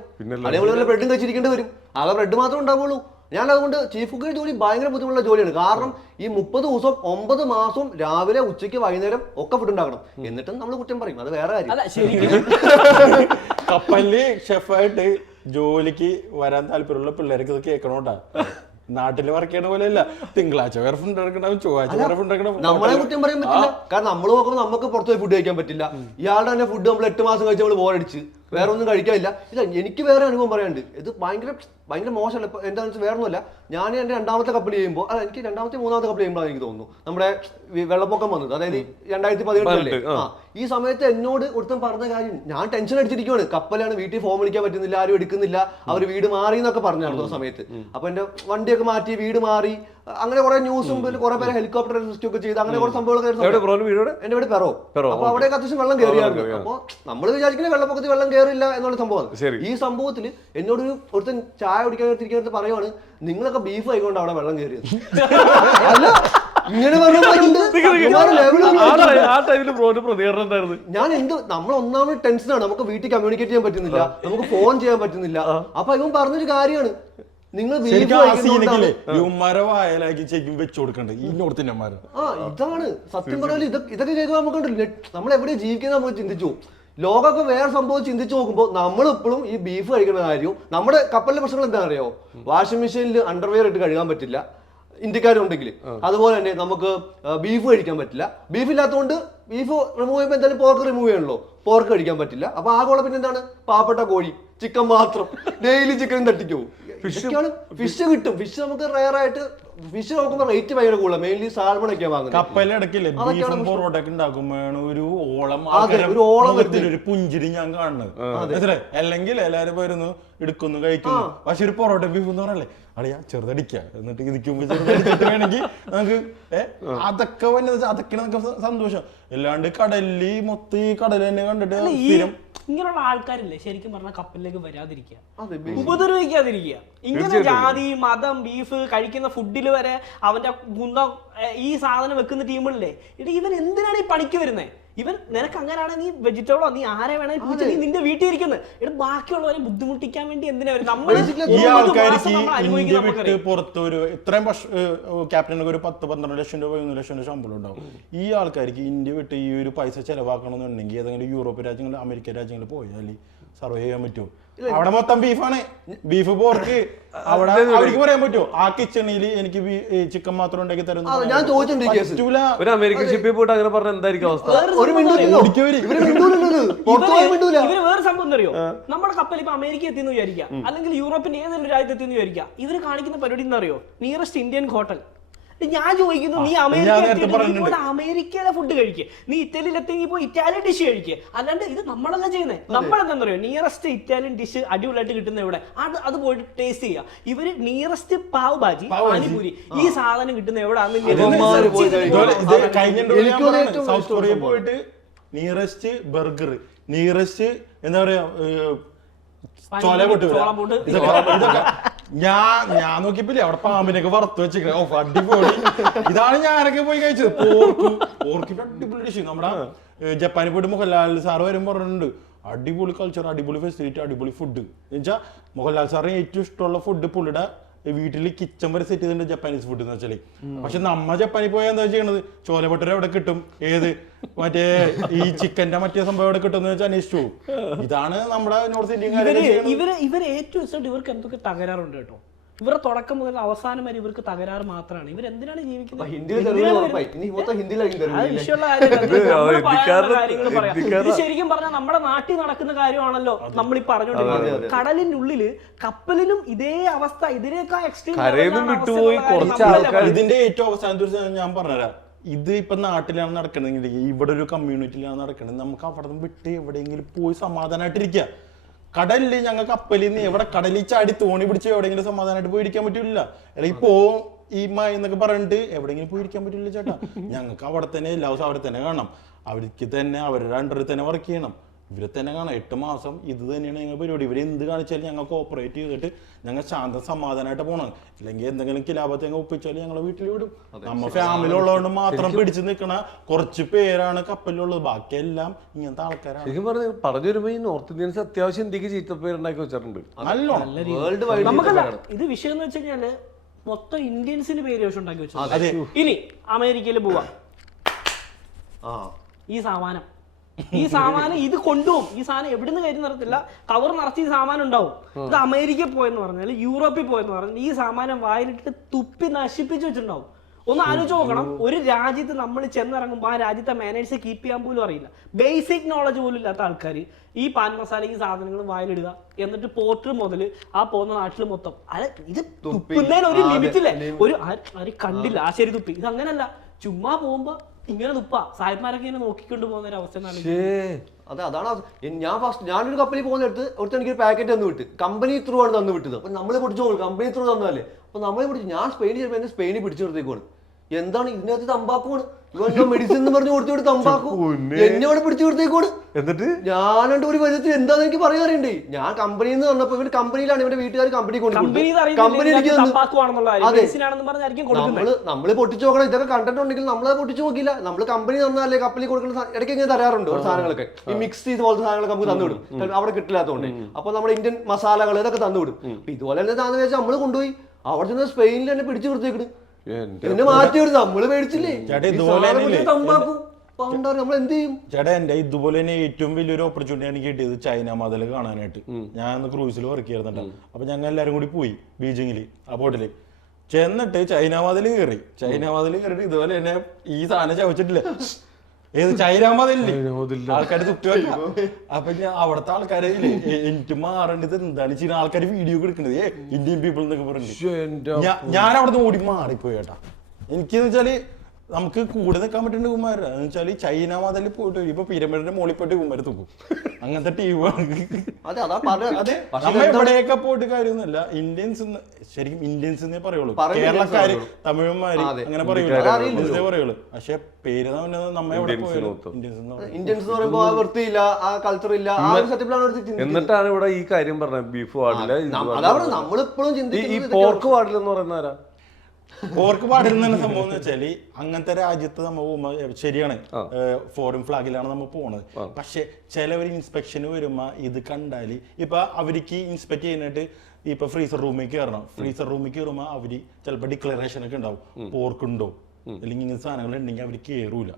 അല്ലെങ്കിൽ ബ്രെഡും കഴിച്ചിരിക്കേണ്ടി വരും. ആകെ ബ്രെഡ് മാത്രമേ ഉണ്ടാവുള്ളൂ. ഞാൻ അതുകൊണ്ട് ചീഫ് കുക്കിന്റെ ജോലി ഭയങ്കര ബുദ്ധിമുട്ടുള്ള ജോലിയാണ്. കാരണം ഈ 30 ദിവസം 9 മാസം രാവിലെ ഉച്ചയ്ക്ക് വൈകുന്നേരം ഒക്കെ ഫുഡ് ഉണ്ടാക്കണം. എന്നിട്ടും നമ്മൾ കുറ്റം പറയും, അത് വേറെ കാര്യം. കപ്പലില് ഷെഫായിട്ട് ജോലിക്ക് വരാൻ താല്പര്യമുള്ള പിള്ളേർക്ക് ഇത് കേൾക്കണോട്ടാ. നാട്ടില് വർക്ക് ചെയ്യണ പോലെ അല്ല, തിങ്കളാഴ്ച വേറെ ഫുഡ് എടുക്കണം, ചൊവ്വാഴ്ച വേറെ ഫുഡ് എടുക്കണം. നമ്മളെ കുറ്റം പറയാൻ പറ്റില്ല, കാരണം നമ്മൾ നോക്കുമ്പോൾ നമുക്ക് പുറത്തുപോയി ഫുഡ് കഴിക്കാൻ പറ്റില്ല. ഇയാളുടെ തന്നെ ഫുഡ് നമ്മൾ 8 മാസം കഴിച്ച് നമ്മൾ ബോറടിച്ച് വേറെ ഒന്നും കഴിക്കാനില്ല. ഇല്ല, എനിക്ക് വേറെ അനുഭവം പറയാനുണ്ട്. ഇത് ഭയങ്കര ഭയങ്കര മോശമല്ല. ഇപ്പൊ എന്താണെന്ന് വെച്ചാൽ വേറെ ഒന്നുമല്ല, ഞാൻ എൻ്റെ രണ്ടാമത്തെ കപ്പൽ ചെയ്യുമ്പോൾ, അല്ല എനിക്ക് രണ്ടാമത്തെ മൂന്നാമത്തെ കപ്പൽ ചെയ്യുമ്പോഴാണ് എനിക്ക് തോന്നുന്നു നമ്മുടെ വെള്ളപ്പൊക്കം വന്നത്, അതായത് 2018 ഈ സമയത്ത് എന്നോട് ഒരുത്തൻ പറഞ്ഞ കാര്യം, ഞാൻ ടെൻഷൻ അടിച്ചിരിക്കുവാണ്. കപ്പലാണ്, വീട്ടിൽ ഫോം വിളിക്കാൻ പറ്റുന്നില്ല, ആരും എടുക്കുന്നില്ല, അവർ വീട് മാറി എന്നൊക്കെ പറഞ്ഞായിരുന്നു ആ സമയത്ത്. അപ്പൊ എന്റെ വണ്ടിയൊക്കെ മാറ്റി, വീട് മാറി, അങ്ങനെ കുറെ ന്യൂസും കുറെ പേരെ ഹെലികോപ്റ്റർ റെസ്ക്യൂ ഒക്കെ ചെയ്ത് അങ്ങനെ കുറെ സംഭവങ്ങളൊക്കെ. എന്റെ വീട് പെറോ. അപ്പൊ അവിടെയൊക്കെ അത്യാവശ്യം വെള്ളം കയറിയായിരുന്നു. അപ്പൊ നമ്മൾ വിചാരിക്കുന്ന വെള്ളപ്പൊക്കത്തിൽ വെള്ളം കയറില്ല എന്നുള്ള സംഭവമാണ്. ഈ സംഭവത്തിൽ എന്നോട് ഒരുത്തൻ ചായ കുടിക്കാൻ പറയുവാണ്, നിങ്ങളൊക്കെ ബീഫ് ആയിക്കൊണ്ട് അവിടെ വെള്ളം കയറിയത്. അല്ല, ഇങ്ങനെ ഞാൻ എന്ത്, നമ്മൾ ഒന്നാമത് ടെൻഷനാണ്, നമുക്ക് വീട്ടിൽ കമ്മ്യൂണിക്കേറ്റ് ചെയ്യാൻ പറ്റുന്നില്ല, നമുക്ക് ഫോൺ ചെയ്യാൻ പറ്റുന്നില്ല. അപ്പൊ ഇവൻ പറഞ്ഞൊരു കാര്യമാണ്, നിങ്ങൾ ഇതാണ് സത്യം പറഞ്ഞാൽ. ഇതൊക്കെ കേൾക്കുമ്പോൾ നമുക്കുണ്ടല്ലോ, നമ്മൾ എവിടെ ജീവിക്കുന്നത് നമ്മൾ ചിന്തിച്ചു. ലോകമൊക്കെ വേറെ സംഭവം ചിന്തിച്ചു നോക്കുമ്പോൾ നമ്മളിപ്പോഴും ഈ ബീഫ് കഴിക്കുന്ന കാര്യവും, നമ്മുടെ കപ്പലിലെ പ്രശ്നങ്ങൾ എന്താ അറിയോ, വാഷിംഗ് മെഷീനിൽ അണ്ടർവെയർ ഇട്ട് കഴുകാൻ പറ്റില്ല ഇന്ത്യക്കാരുണ്ടെങ്കിൽ, അതുപോലെ തന്നെ നമുക്ക് ബീഫ് കഴിക്കാൻ പറ്റില്ല. ബീഫ് ഇല്ലാത്തതുകൊണ്ട് ബീഫ് റിമൂവ് ചെയ്യുമ്പോൾ എന്തായാലും പോർക്ക് റിമൂവ് ചെയ്യണല്ലോ, പോർക്ക് കഴിക്കാൻ പറ്റില്ല. അപ്പൊ ആഗോള പിന്നെ എന്താണ്, പാവപ്പെട്ട കോഴി, ചിക്കൻ മാത്രം, ഡെയിലി ചിക്കൻ തട്ടിക്കോ. ഫിഷ് കിട്ടും, ഫിഷ് നമുക്ക് റയർ ആയിട്ട്, ഫിഷ് നോക്കുമ്പോൾ റേറ്റ് ഭയങ്കര കൂടുതലാണ്, മെയിൻലി സാൽമൺ ഒക്കെയാണ് വാങ്ങുന്നത്. കപ്പലിടക്കില്ലേ ബീഫും പൊറോട്ടൊക്കെ ഉണ്ടാക്കുമ്പോഴാണ് ഒരു ഓളം ഒരു പുഞ്ചിരി ഞാൻ കാണുന്നത്. അല്ലെങ്കിൽ എല്ലാരും പോയിരുന്നു എടുക്കുന്നു കഴിക്കുന്നു. പക്ഷെ ഒരു പൊറോട്ട ബീഫ് എന്ന് പറയല്ലേ, അറിയാ ചെറുതടിക്ക എന്നിട്ട് ഇരിക്കുമ്പോ ചെറുതടിച്ചിട്ട് വേണമെങ്കിൽ നമുക്ക് അതൊക്കെ അതൊക്കെ നമുക്ക് സന്തോഷം. അല്ലാണ്ട് കടലിൽ മൊത്തം ഈ കടൽ തന്നെ കണ്ടിട്ട് ഇങ്ങനെയുള്ള ആൾക്കാരില്ലേ ശരിക്കും പറഞ്ഞാൽ കപ്പലിലേക്ക് വരാതിരിക്കുക, ഉപദ്രവിക്കാതിരിക്കുക. ഇങ്ങനെ ജാതി മതം ബീഫ് കഴിക്കുന്ന ഫുഡിൽ വരെ അവന്റെ ഈ സാധനം വെക്കുന്ന ടീമുകളില്ലേ, ഇവൻ എന്തിനാണ് ഈ പണിക്ക് വരുന്നത്? ഇവൻ നിനക്ക് അങ്ങനെയാണ്, നീ വെജിറ്റബിളോ നീ ആരെ വേണമെങ്കിൽ നീ നിന്റെ വീട്ടിൽ ഇരിക്കുന്നത്. ഇവിടെ ബാക്കിയുള്ളവരെ ബുദ്ധിമുട്ടിക്കാൻ വേണ്ടി എന്തിനാ പുറത്ത് ഒരു ഇത്രയും ക്യാപ്റ്റനൊക്കെ ഒരു 10-12 ലക്ഷം രൂപ 1 ലക്ഷം രൂപ ശമ്പളം ഉണ്ടാവും. ഈ ആൾക്കാർക്ക് ഇന്ത്യ വിട്ട് ഈ ഒരു പൈസ ചെലവാക്കണമെന്നുണ്ടെങ്കിൽ ഏതെങ്കിലും യൂറോപ്യൻ രാജ്യങ്ങൾ, അമേരിക്കൻ രാജ്യങ്ങളിൽ പോയാൽ സർവേ ചെയ്യാൻ പറ്റുമോ? അവിടെ മൊത്തം ബീഫാണ്, ബീഫ് പോർക്ക്. അവിടെ അവർക്ക് പറയാൻ പറ്റുമോ ആ കിച്ചണിൽ എനിക്ക് ചിക്കൻ മാത്രം ഉണ്ടാക്കി തരുന്നു? ഞാൻ ചോദിച്ചിട്ടുണ്ട്, ഒരു അമേരിക്കൻ ഷിപ്പിൽ പോയിട്ട് അങ്ങനെ പറഞ്ഞ എന്തായിരിക്കും അവസ്ഥ? ഇവര് വേറെ സംഭവം അറിയോ, നമ്മുടെ കപ്പൽ ഇപ്പൊ അമേരിക്ക എത്തിയെന്ന് വിചാരിക്കാം, അല്ലെങ്കിൽ യൂറോപ്പിന്റെ ഏതെങ്കിലും രാജ്യത്ത് എത്തിയെന്ന് വിചാരിക്കാം. ഇവര് കാണിക്കുന്ന പരിപാടി എന്താ അറിയോ, നിയറസ്റ്റ് ഇന്ത്യൻ ഹോട്ടൽ. ഞാൻ ചോദിക്കുന്നു, നീ അമേരിക്കയിലെ ഫുഡ് കഴിക്കുക, നീ ഇറ്റലിയിലെത്തി പോയി ഇറ്റാലിയൻ ഡിഷ് കഴിക്കുക. അല്ലാണ്ട് ഇത് നമ്മളല്ല ചെയ്യുന്നത്. നമ്മളെന്താ പറയുക, നിയറസ്റ്റ് ഇറ്റാലിയൻ ഡിഷ് അടിപൊളിയായിട്ട് കിട്ടുന്ന എവിടെ, അത് പോയിട്ട് ടേസ്റ്റ് ചെയ്യുക. ഇവര് നിയറസ്റ്റ് പാവ് ഭാജി, പാനിപൂരി, ഈ സാധനം കിട്ടുന്ന സൗത്ത് കൊറിയ പോയിട്ട് നിയറസ്റ്റ് ബർഗർ, നിയറസ്റ്റ് എന്താ പറയാ ചോല പൊട്ട്, ഞാൻ നോക്കിയപ്പോലെ അവിടെ പാമ്പിനൊക്കെ വറുത്ത് വെച്ചിട്ട് അടിപൊളി. ഇതാണ് ഞാനൊക്കെ പോയി കഴിച്ചത്. പോർക്കിന്റെ അടിപൊളി ഡിഷ്. നമ്മുടെ ജപ്പാനിൽ പോയിട്ട് മോഹൻലാൽ സാറ് വരും പറഞ്ഞിട്ടുണ്ട്, അടിപൊളി കൾച്ചർ, അടിപൊളി ഫെസിലിറ്റി, അടിപൊളി ഫുഡ്. എന്നുവെച്ചാൽ മോഹൻലാൽ സാറിന് ഏറ്റവും ഇഷ്ടമുള്ള ഫുഡ് പുള്ളിയുടെ വീട്ടിൽ കിച്ചൺ വരെ സെറ്റ് ചെയ്തിട്ടുണ്ട് ജപ്പാനീസ് ഫുഡ് എന്ന് വെച്ചാല്. പക്ഷെ നമ്മ ജപ്പാനിൽ പോയാൽ എന്താ ചെയ്യണത്, ചോലപൊട്ടര എവിടെ കിട്ടും, ഏത് മറ്റേ ഈ ചിക്കന്റെ മറ്റേ സംഭവം എവിടെ കിട്ടും എന്ന് വെച്ചാൽ അന്വേഷിച്ചു. ഇതാണ് നമ്മുടെ നോർത്ത് ഇന്ത്യൻ. ഇവര് ഏറ്റവും ഇഷ്ടം, ഇവർക്ക് എന്തൊക്കെ തകരാറുണ്ട് കേട്ടോ. ഇവരുടെ തുടക്കം മുതൽ അവസാനം വരെ ഇവർക്ക് തകരാറ് മാത്രമാണ്. ഇവരെന്തിനാണ് ജീവിക്കുന്നത്? ശരിക്കും പറഞ്ഞാൽ നമ്മുടെ നാട്ടിൽ നടക്കുന്ന കാര്യമാണല്ലോ നമ്മൾ ഈ പറഞ്ഞോണ്ടിരിക്കുന്നത്. കടലിനുള്ളില് കപ്പലിലും ഇതേ അവസ്ഥ, ഇതിനേക്കാൾ എക്സ്ട്രീം. ഇതിന്റെ ഏറ്റവും അവസാനത്തെ ഞാൻ പറഞ്ഞുതരാം. ഇത് ഇപ്പൊ നാട്ടിലാണ് നടക്കണമെങ്കിൽ, ഇവിടെ ഒരു കമ്മ്യൂണിറ്റിയിലാണ് നടക്കണത്, നമുക്ക് അവിടെ നിന്ന് വിട്ട് എവിടെയെങ്കിലും പോയി സമാധാനമായിട്ടിരിക്കുക. കടലില് ഞങ്ങൾ കപ്പലിൽ നിന്ന് എവിടെ കടലിൽ ചാടി തോണി പിടിച്ച് എവിടെയെങ്കിലും സമാധാനമായിട്ട് പോയി ഇരിക്കാൻ പറ്റില്ല. അല്ലെങ്കിൽ ഇപ്പോ ഈ എന്നൊക്കെ പറഞ്ഞിട്ട് എവിടെയെങ്കിലും പോയി ഇരിക്കാൻ പറ്റില്ല ചേട്ടാ. ഞങ്ങൾക്ക് അവിടെ തന്നെ എല്ലാ ദിവസവും അവിടെ തന്നെ കാണണം, അവർക്ക് തന്നെ അവരുടെ അണ്ടറിൽ തന്നെ വർക്ക് ചെയ്യണം, ഇവരെ തന്നെ കാണാം. 8 മാസം ഇത് തന്നെയാണ് ഞങ്ങൾ പരിപാടി. ഇവരെ എന്ത് കാണിച്ചാലും ഞങ്ങൾ കോപ്പറേറ്റ് ചെയ്തിട്ട് ഞങ്ങൾ ശാന്തം സമാധാനമായിട്ട് പോകണം. അല്ലെങ്കിൽ എന്തെങ്കിലും കിലാപത്ത് ഞങ്ങൾ ഒപ്പിച്ചാൽ ഞങ്ങളെ വീട്ടിൽ വിടും. നമ്മ ഫാമിലി ഉള്ളതുകൊണ്ട് മാത്രം പിടിച്ചു നിൽക്കണ കുറച്ച് പേരാണ് കപ്പലിലുള്ളത്, ബാക്കിയെല്ലാം ഇങ്ങനത്തെ ആൾക്കാരാണ്. ശരിക്കും പറഞ്ഞു വരുമ്പോ ഈ നോർത്ത് ഇന്ത്യൻസ് അത്യാവശ്യം ഇന്ത്യക്ക് ചീത്തപ്പേരുണ്ടാക്കി വെച്ചിട്ടുണ്ട്. ഇത് വിഷയം എന്ന് വെച്ച് കഴിഞ്ഞാല് മൊത്തം ഇന്ത്യൻസിന് പേര് ദോഷം ഉണ്ടാക്കി വെച്ചു. ഇനി അമേരിക്കയിൽ പോവാം, ഈ സാമാനം ഇത് കൊണ്ടുപോകും. ഈ സാധനം എവിടുന്ന് കയറ്റി നിർത്തില്ല, കവർ നിറച്ച് ഈ സാമാനം ഉണ്ടാവും. ഇത് അമേരിക്കയിൽ പോയെന്ന് പറഞ്ഞാൽ, യൂറോപ്പിൽ പോയെന്ന് പറഞ്ഞാൽ ഈ സാമാനം വായിലിട്ട് തുപ്പി നശിപ്പിച്ച് വെച്ചിട്ടുണ്ടാവും. ഒന്ന് ആലോചിച്ച് നോക്കണം, ഒരു രാജ്യത്ത് നമ്മൾ ചെന്നിറങ്ങുമ്പോൾ ആ രാജ്യത്തെ മാനേഴ്സ് കീപ്പ് ചെയ്യാൻ പോലും അറിയില്ല. ബേസിക് നോളജ് പോലും ഇല്ലാത്ത ആൾക്കാർ ഈ പാൻ മസാല ഈ സാധനങ്ങൾ വായിലിടുക, എന്നിട്ട് പോർട്ട് മുതൽ ആ പോകുന്ന നാട്ടിൽ മൊത്തം ഇത് തുപ്പുന്നതിന് ഒരു ലിമിറ്റില്ലേ, ഒരു ആരും കണ്ടില്ല ആ ശരി തുപ്പി. ഇത് അങ്ങനല്ല, ചുമ്മാ പോകുമ്പോ ഇങ്ങനെ തുപ്പാ, സാഹിബ്മാരൊക്കെ ഇങ്ങനെ നോക്കിക്കൊണ്ട് പോകുന്ന ഒരു അവസ്ഥ. അതാണ് ഞാനൊരു കമ്പനി പോകുന്നിടത്ത് ഒരുത്തൻ എനിക്ക് ഒരു പാക്കറ്റ് തന്നു വിട്ട്, കമ്പനി ത്രൂ ആണ് തന്നു വിട്ടത്. അപ്പൊ നമ്മളെ പിടിച്ചു പോകും, കമ്പനി ത്രൂ തന്നല്ലേ. അപ്പൊ നമ്മളെ പിടിച്ചു, ഞാൻ സ്പെയിനിൽ ചെയ്യുമ്പോൾ എന്നെ സ്പെയിനിൽ പിടിച്ചു നിർത്തിക്കോണ്. എന്താണ് ഇതിനകത്ത് തമ്പാക്കുമാണ്, മെഡിസിൻ എന്ന് പറഞ്ഞു കൊടുത്തു തമ്പാക്കു എന്നോട് പിടിച്ചു കൊടുത്തേക്കോട്. എന്നിട്ട് ഞാനുണ്ട് ഒരു വിധത്തിൽ എന്താന്ന് എനിക്ക് പറയാറുണ്ട്. ഞാൻ കമ്പനിയിൽ നിന്ന് വന്നപ്പോ ഇവര് കമ്പനിയിലാണ്, ഇവരുടെ വീട്ടുകാർ കമ്പനി കമ്പനി എനിക്ക് നമ്മള് പൊട്ടിച്ചു നോക്കണം. ഇതൊക്കെ കണ്ടന്റ് ഉണ്ടെങ്കിൽ നമ്മളത് പൊട്ടിച്ചു നോക്കില്ല. നമ്മള് കമ്പനി തന്നാലേ കപ്പലിൽ കൊടുക്കുന്ന ഇടയ്ക്ക് ഇങ്ങനെ തരാറുണ്ട് ഒരു സാധനങ്ങളൊക്കെ, ഈ മിക്സ് ചെയ്ത് പോലത്തെ സാധനങ്ങളൊക്കെ നമുക്ക് തന്നുവിടും, അവിടെ കിട്ടില്ലാത്തതുകൊണ്ട്. അപ്പൊ നമ്മുടെ ഇന്ത്യൻ മസാലകൾ ഇതൊക്കെ തന്നുവിടും. അപ്പൊ ഇതുപോലെ തന്നെ താന്ന് വെച്ചാൽ നമ്മള് കൊണ്ടുപോയി അവിടെ ചെന്ന് സ്പെയിനിൽ തന്നെ പിടിച്ചു കൊടുത്തേക്കിട്ട് എന്നെ മാറ്റി വിടും. നമ്മള് മേടിച്ചില്ലേ തമ്പാക്കു നമ്മൾ എന്ത് ചെയ്യും ചേട്ടാ? എന്റെ ഇതുപോലെ തന്നെ ഏറ്റവും വലിയൊരു ഓപ്പർച്യൂണിറ്റി എനിക്ക് കിട്ടിയത് ചൈന മതിൽ കാണാനായിട്ട്. ഞാൻ അന്ന് ക്രൂസിൽ വർക്ക് ചെയ്യുന്നുണ്ട്. അപ്പൊ ഞങ്ങൾ എല്ലാരും കൂടി പോയി ബീജിങ്ങില്, ആ ബോട്ടില് ചെന്നിട്ട് ചൈന മതിൽ കയറി. ചൈന മതിൽ കയറിയിട്ട് ഇതുപോലെ തന്നെ ഈ സാധനം ചവച്ചിട്ടില്ല, ഏത് ചൈന മതിലില്ലേ ആൾക്കാർ തുപ്പി വെക്കാം. അപ്പൊ അവിടുത്തെ ആൾക്കാര് എനിക്ക് മാറേണ്ടത് എന്താണ് ചെയ്യുന്ന ആൾക്കാർ വീഡിയോ എടുക്കുന്നത് ഇന്ത്യൻ പീപ്പിൾ എന്നൊക്കെ പറഞ്ഞിട്ട് ഞാൻ അവിടുന്ന് ഓടി മാറിപ്പോയി കേട്ടാ. എനിക്കെന്ന് വെച്ചാല് നമുക്ക് കൂടെ നിൽക്കാൻ പറ്റുന്ന കുമാര് എന്ന് വെച്ചാല് ചൈന മതിൽ പോയിട്ട് ഇപ്പൊ പിരമിഡിന്റെ മുകളിൽ പോയിട്ട് കുമാര് തൂക്കും. അങ്ങനത്തെ ടീമാണ്. നമ്മ എവിടെയൊക്കെ പോയിട്ട് കാര്യമൊന്നുമല്ല. ഇന്ത്യൻസ് ശരിക്കും ഇന്ത്യൻസ് എന്നേ പറയുള്ളൂ. കേരളക്കാര് തമിഴന്മാര് അങ്ങനെ പറയുള്ളൂ. പക്ഷെ പേര് നമ്മ എവിടെ പോയാലും ഇന്ത്യൻസ് എന്ന് പറയുമ്പോൾ ആ വൃത്തിയില്ല, ആ കൾച്ചർ ഇല്ല, ആ ഒരു സെറ്റപ്പിലാണ്. എന്നിട്ടാണ് ഇവിടെ ഈ കാര്യം പറഞ്ഞത്, ബീഫ് പാടില്ല, നമ്മളിപ്പോഴും ഈ പോർക്ക് പാടില്ല എന്ന് പറയുന്നവരാ. പോർക്ക് പാടില്ല സംഭവം എന്ന് വെച്ചാല് അങ്ങനത്തെ രാജ്യത്ത് നമ്മ പോകുമ്പോ ശരിയാണ്, ഫോറിൻ ഫ്ലാഗിലാണ് നമ്മൾ പോണത്. പക്ഷെ ചിലവർ ഇൻസ്പെക്ഷന് വരുമ്പോ ഇത് കണ്ടാല് ഇപ്പൊ അവർക്ക് ഇൻസ്പെക്ട് ചെയ്യാനായിട്ട് ഇപ്പൊ ഫ്രീസർ റൂമിൽ കയറണം. ഫ്രീസർ റൂമിൽ കയറുമ്പോ അവര് ചിലപ്പോ ഡിക്ലറേഷൻ ഒക്കെ ഉണ്ടാവും, പോർക്കുണ്ടോ അല്ലെങ്കിൽ ഇങ്ങനത്തെ സാധനങ്ങൾ ഉണ്ടെങ്കിൽ അവർ കയറൂല.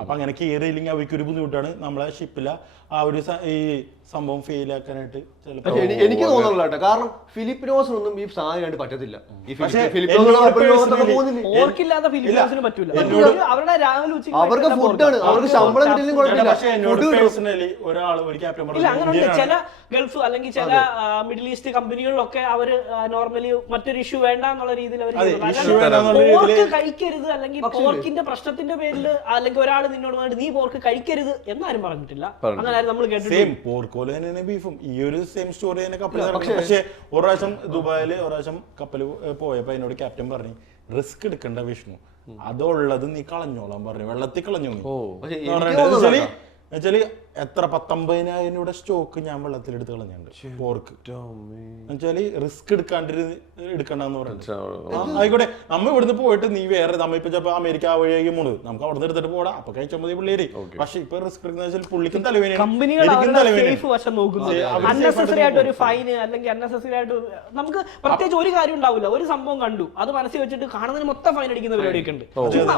അപ്പൊ അങ്ങനെ കയറിയില്ലെങ്കിൽ അവർക്ക് ഒരു ബുദ്ധിമുട്ടാണ്. നമ്മളെ ഷിപ്പില ആ ഒരു ഈ സംഭവം ഫെയിൽ ആക്കാനായിട്ട് എനിക്ക് തോന്നുന്നില്ല കേട്ടോ. കാരണം ഫിലിപ്പിനോസിനൊന്നും ഈ സാധനം പറ്റത്തില്ല. അവർക്ക് ഫുഡാണ്, അവർക്ക് ശമ്പളം കിട്ടിയാലും കുഴപ്പമില്ല. ചില ഗൾഫ് അല്ലെങ്കിൽ ചില മിഡിൽ ഈസ്റ്റ് കമ്പനികളിലൊക്കെ അവര് നോർമലി മറ്റൊരു ഇഷ്യൂ വേണ്ട എന്നുള്ള രീതിയിൽ അവർ കഴിക്കരുത്, അല്ലെങ്കിൽ പോർക്കിന്റെ പ്രശ്നത്തിന്റെ പേരിൽ അല്ലെങ്കിൽ ഒരാൾ നിന്നോട് പറഞ്ഞിട്ട് നീ പോർക്ക് കഴിക്കരുത് എന്നാരും പറഞ്ഞിട്ടില്ല. അങ്ങനെ നമ്മൾ കേട്ടിട്ടുണ്ട്. ബീഫും ഈ ഒരു സെയിം സ്റ്റോറി തന്നെ കപ്പൽ. പക്ഷെ ഒരു പ്രാവശ്യം ദുബായില് ഒരു പ്രാവശ്യം കപ്പൽ പോയപ്പോ എന്നോട് ക്യാപ്റ്റൻ പറഞ്ഞു റിസ്ക് എടുക്കണ്ട വിഷ്ണു, അതുള്ളത് നീ കളഞ്ഞോളാൻ പറഞ്ഞു, വെള്ളത്തിൽ കളഞ്ഞു. എന്നുവെച്ചാല് എത്ര 19,000 രൂപയുടെ സ്റ്റോക്ക് ഞാൻ വെള്ളത്തിലെടുത്ത് കളഞ്ഞിട്ടുണ്ട് പോർക്ക്. എന്നുവെച്ചാല് റിസ്ക് എടുക്കണ്ടെന്ന് പറഞ്ഞു. ആയിക്കോട്ടെ, നമ്മ ഇവിടുന്ന് പോയിട്ട് നീ വേറെ നമ്മ ഇപ്പൊ ചിലപ്പോ അമേരിക്ക വഴിയായി പോണത്, നമുക്ക് അവിടെ നിന്ന് എടുത്തിട്ട് പോടാ, അപ്പൊ കഴിച്ചാൽ മതി പിള്ളേര്. പക്ഷെ ഇപ്പൊ റിസ്ക് എടുക്കുന്ന വെച്ചാൽ പുള്ളിക്കും തലവേദന, അൺനെസസറി ആയിട്ട് ഒരു ഫൈന് അല്ലെങ്കിൽ അൺനെസസറി ആയിട്ട് നമുക്ക് പ്രത്യേകിച്ച് ഒരു കാര്യം ഉണ്ടാവില്ല. ഒരു സംഭവം കണ്ടു, അത് മനസ്സിൽ വെച്ചിട്ട് കാണുന്നതിന് മൊത്തം ഫൈൻ അടിക്കുന്ന പരിപാടിയൊക്കെ ഉണ്ട്.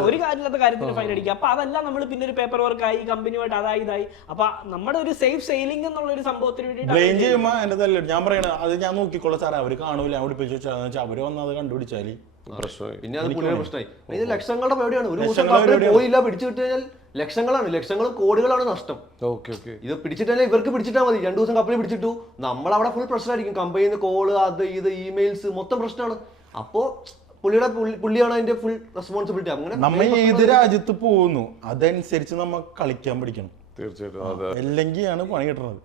ഒരു കാര്യമില്ലാത്ത കാര്യത്തിന് ഫൈൻ അടിക്കുക. അപ്പൊ അതെല്ലാം നമ്മൾ പിന്നെ ഒരു പേപ്പർ വർക്ക് ആയി കമ്പനിയുമായിട്ട് അതായി. അപ്പൊ നമ്മുടെ ഒരു സേഫ് സെയിലിംഗ് എന്നുള്ള ഒരു സംഭവത്തിന് വേണ്ടി ഞാൻ പറയണത് അത് ഞാൻ നോക്കിക്കോളാം സാറേ, അവര് കാണൂല, ഞാൻ പിടിപ്പിച്ചു വെച്ചാൽ അവര് വന്നത് കണ്ടുപിടിച്ചാല് പിന്നെ അത് പ്രശ്നമായി. ഇത് ലക്ഷങ്ങളുടെ പരിപാടിയാണ്. ഒരു ദിവസം പോയില്ല, പിടിച്ചു വിട്ട് കഴിഞ്ഞാൽ ലക്ഷങ്ങളും കോടികളാണ് നഷ്ടം. ഇത് പിടിച്ചിട്ട് ഇവർക്ക് പിടിച്ചിട്ടാ മതി. 2 ദിവസം കപ്പലിൽ പിടിച്ചിട്ടു, നമ്മളവിടെ ഫുൾ പ്രശ്നമായിരിക്കും. കമ്പനിയിൽ നിന്ന് കോള്, അത് ഇത് ഇമെയിൽസ് മൊത്തം പ്രശ്നമാണ്. അപ്പോ പുള്ളിയാണ് അതിന്റെ ഫുൾ റെസ്പോൺസിബിലിറ്റി. അങ്ങനെ നമ്മ ഏത് രാജ്യത്ത് പോകുന്നു അതനുസരിച്ച് നമ്മ കളിക്കാൻ പഠിക്കണം. തീർച്ചയായിട്ടും, അല്ലെങ്കിൽ ആണ് പണി കിട്ടുന്നത്.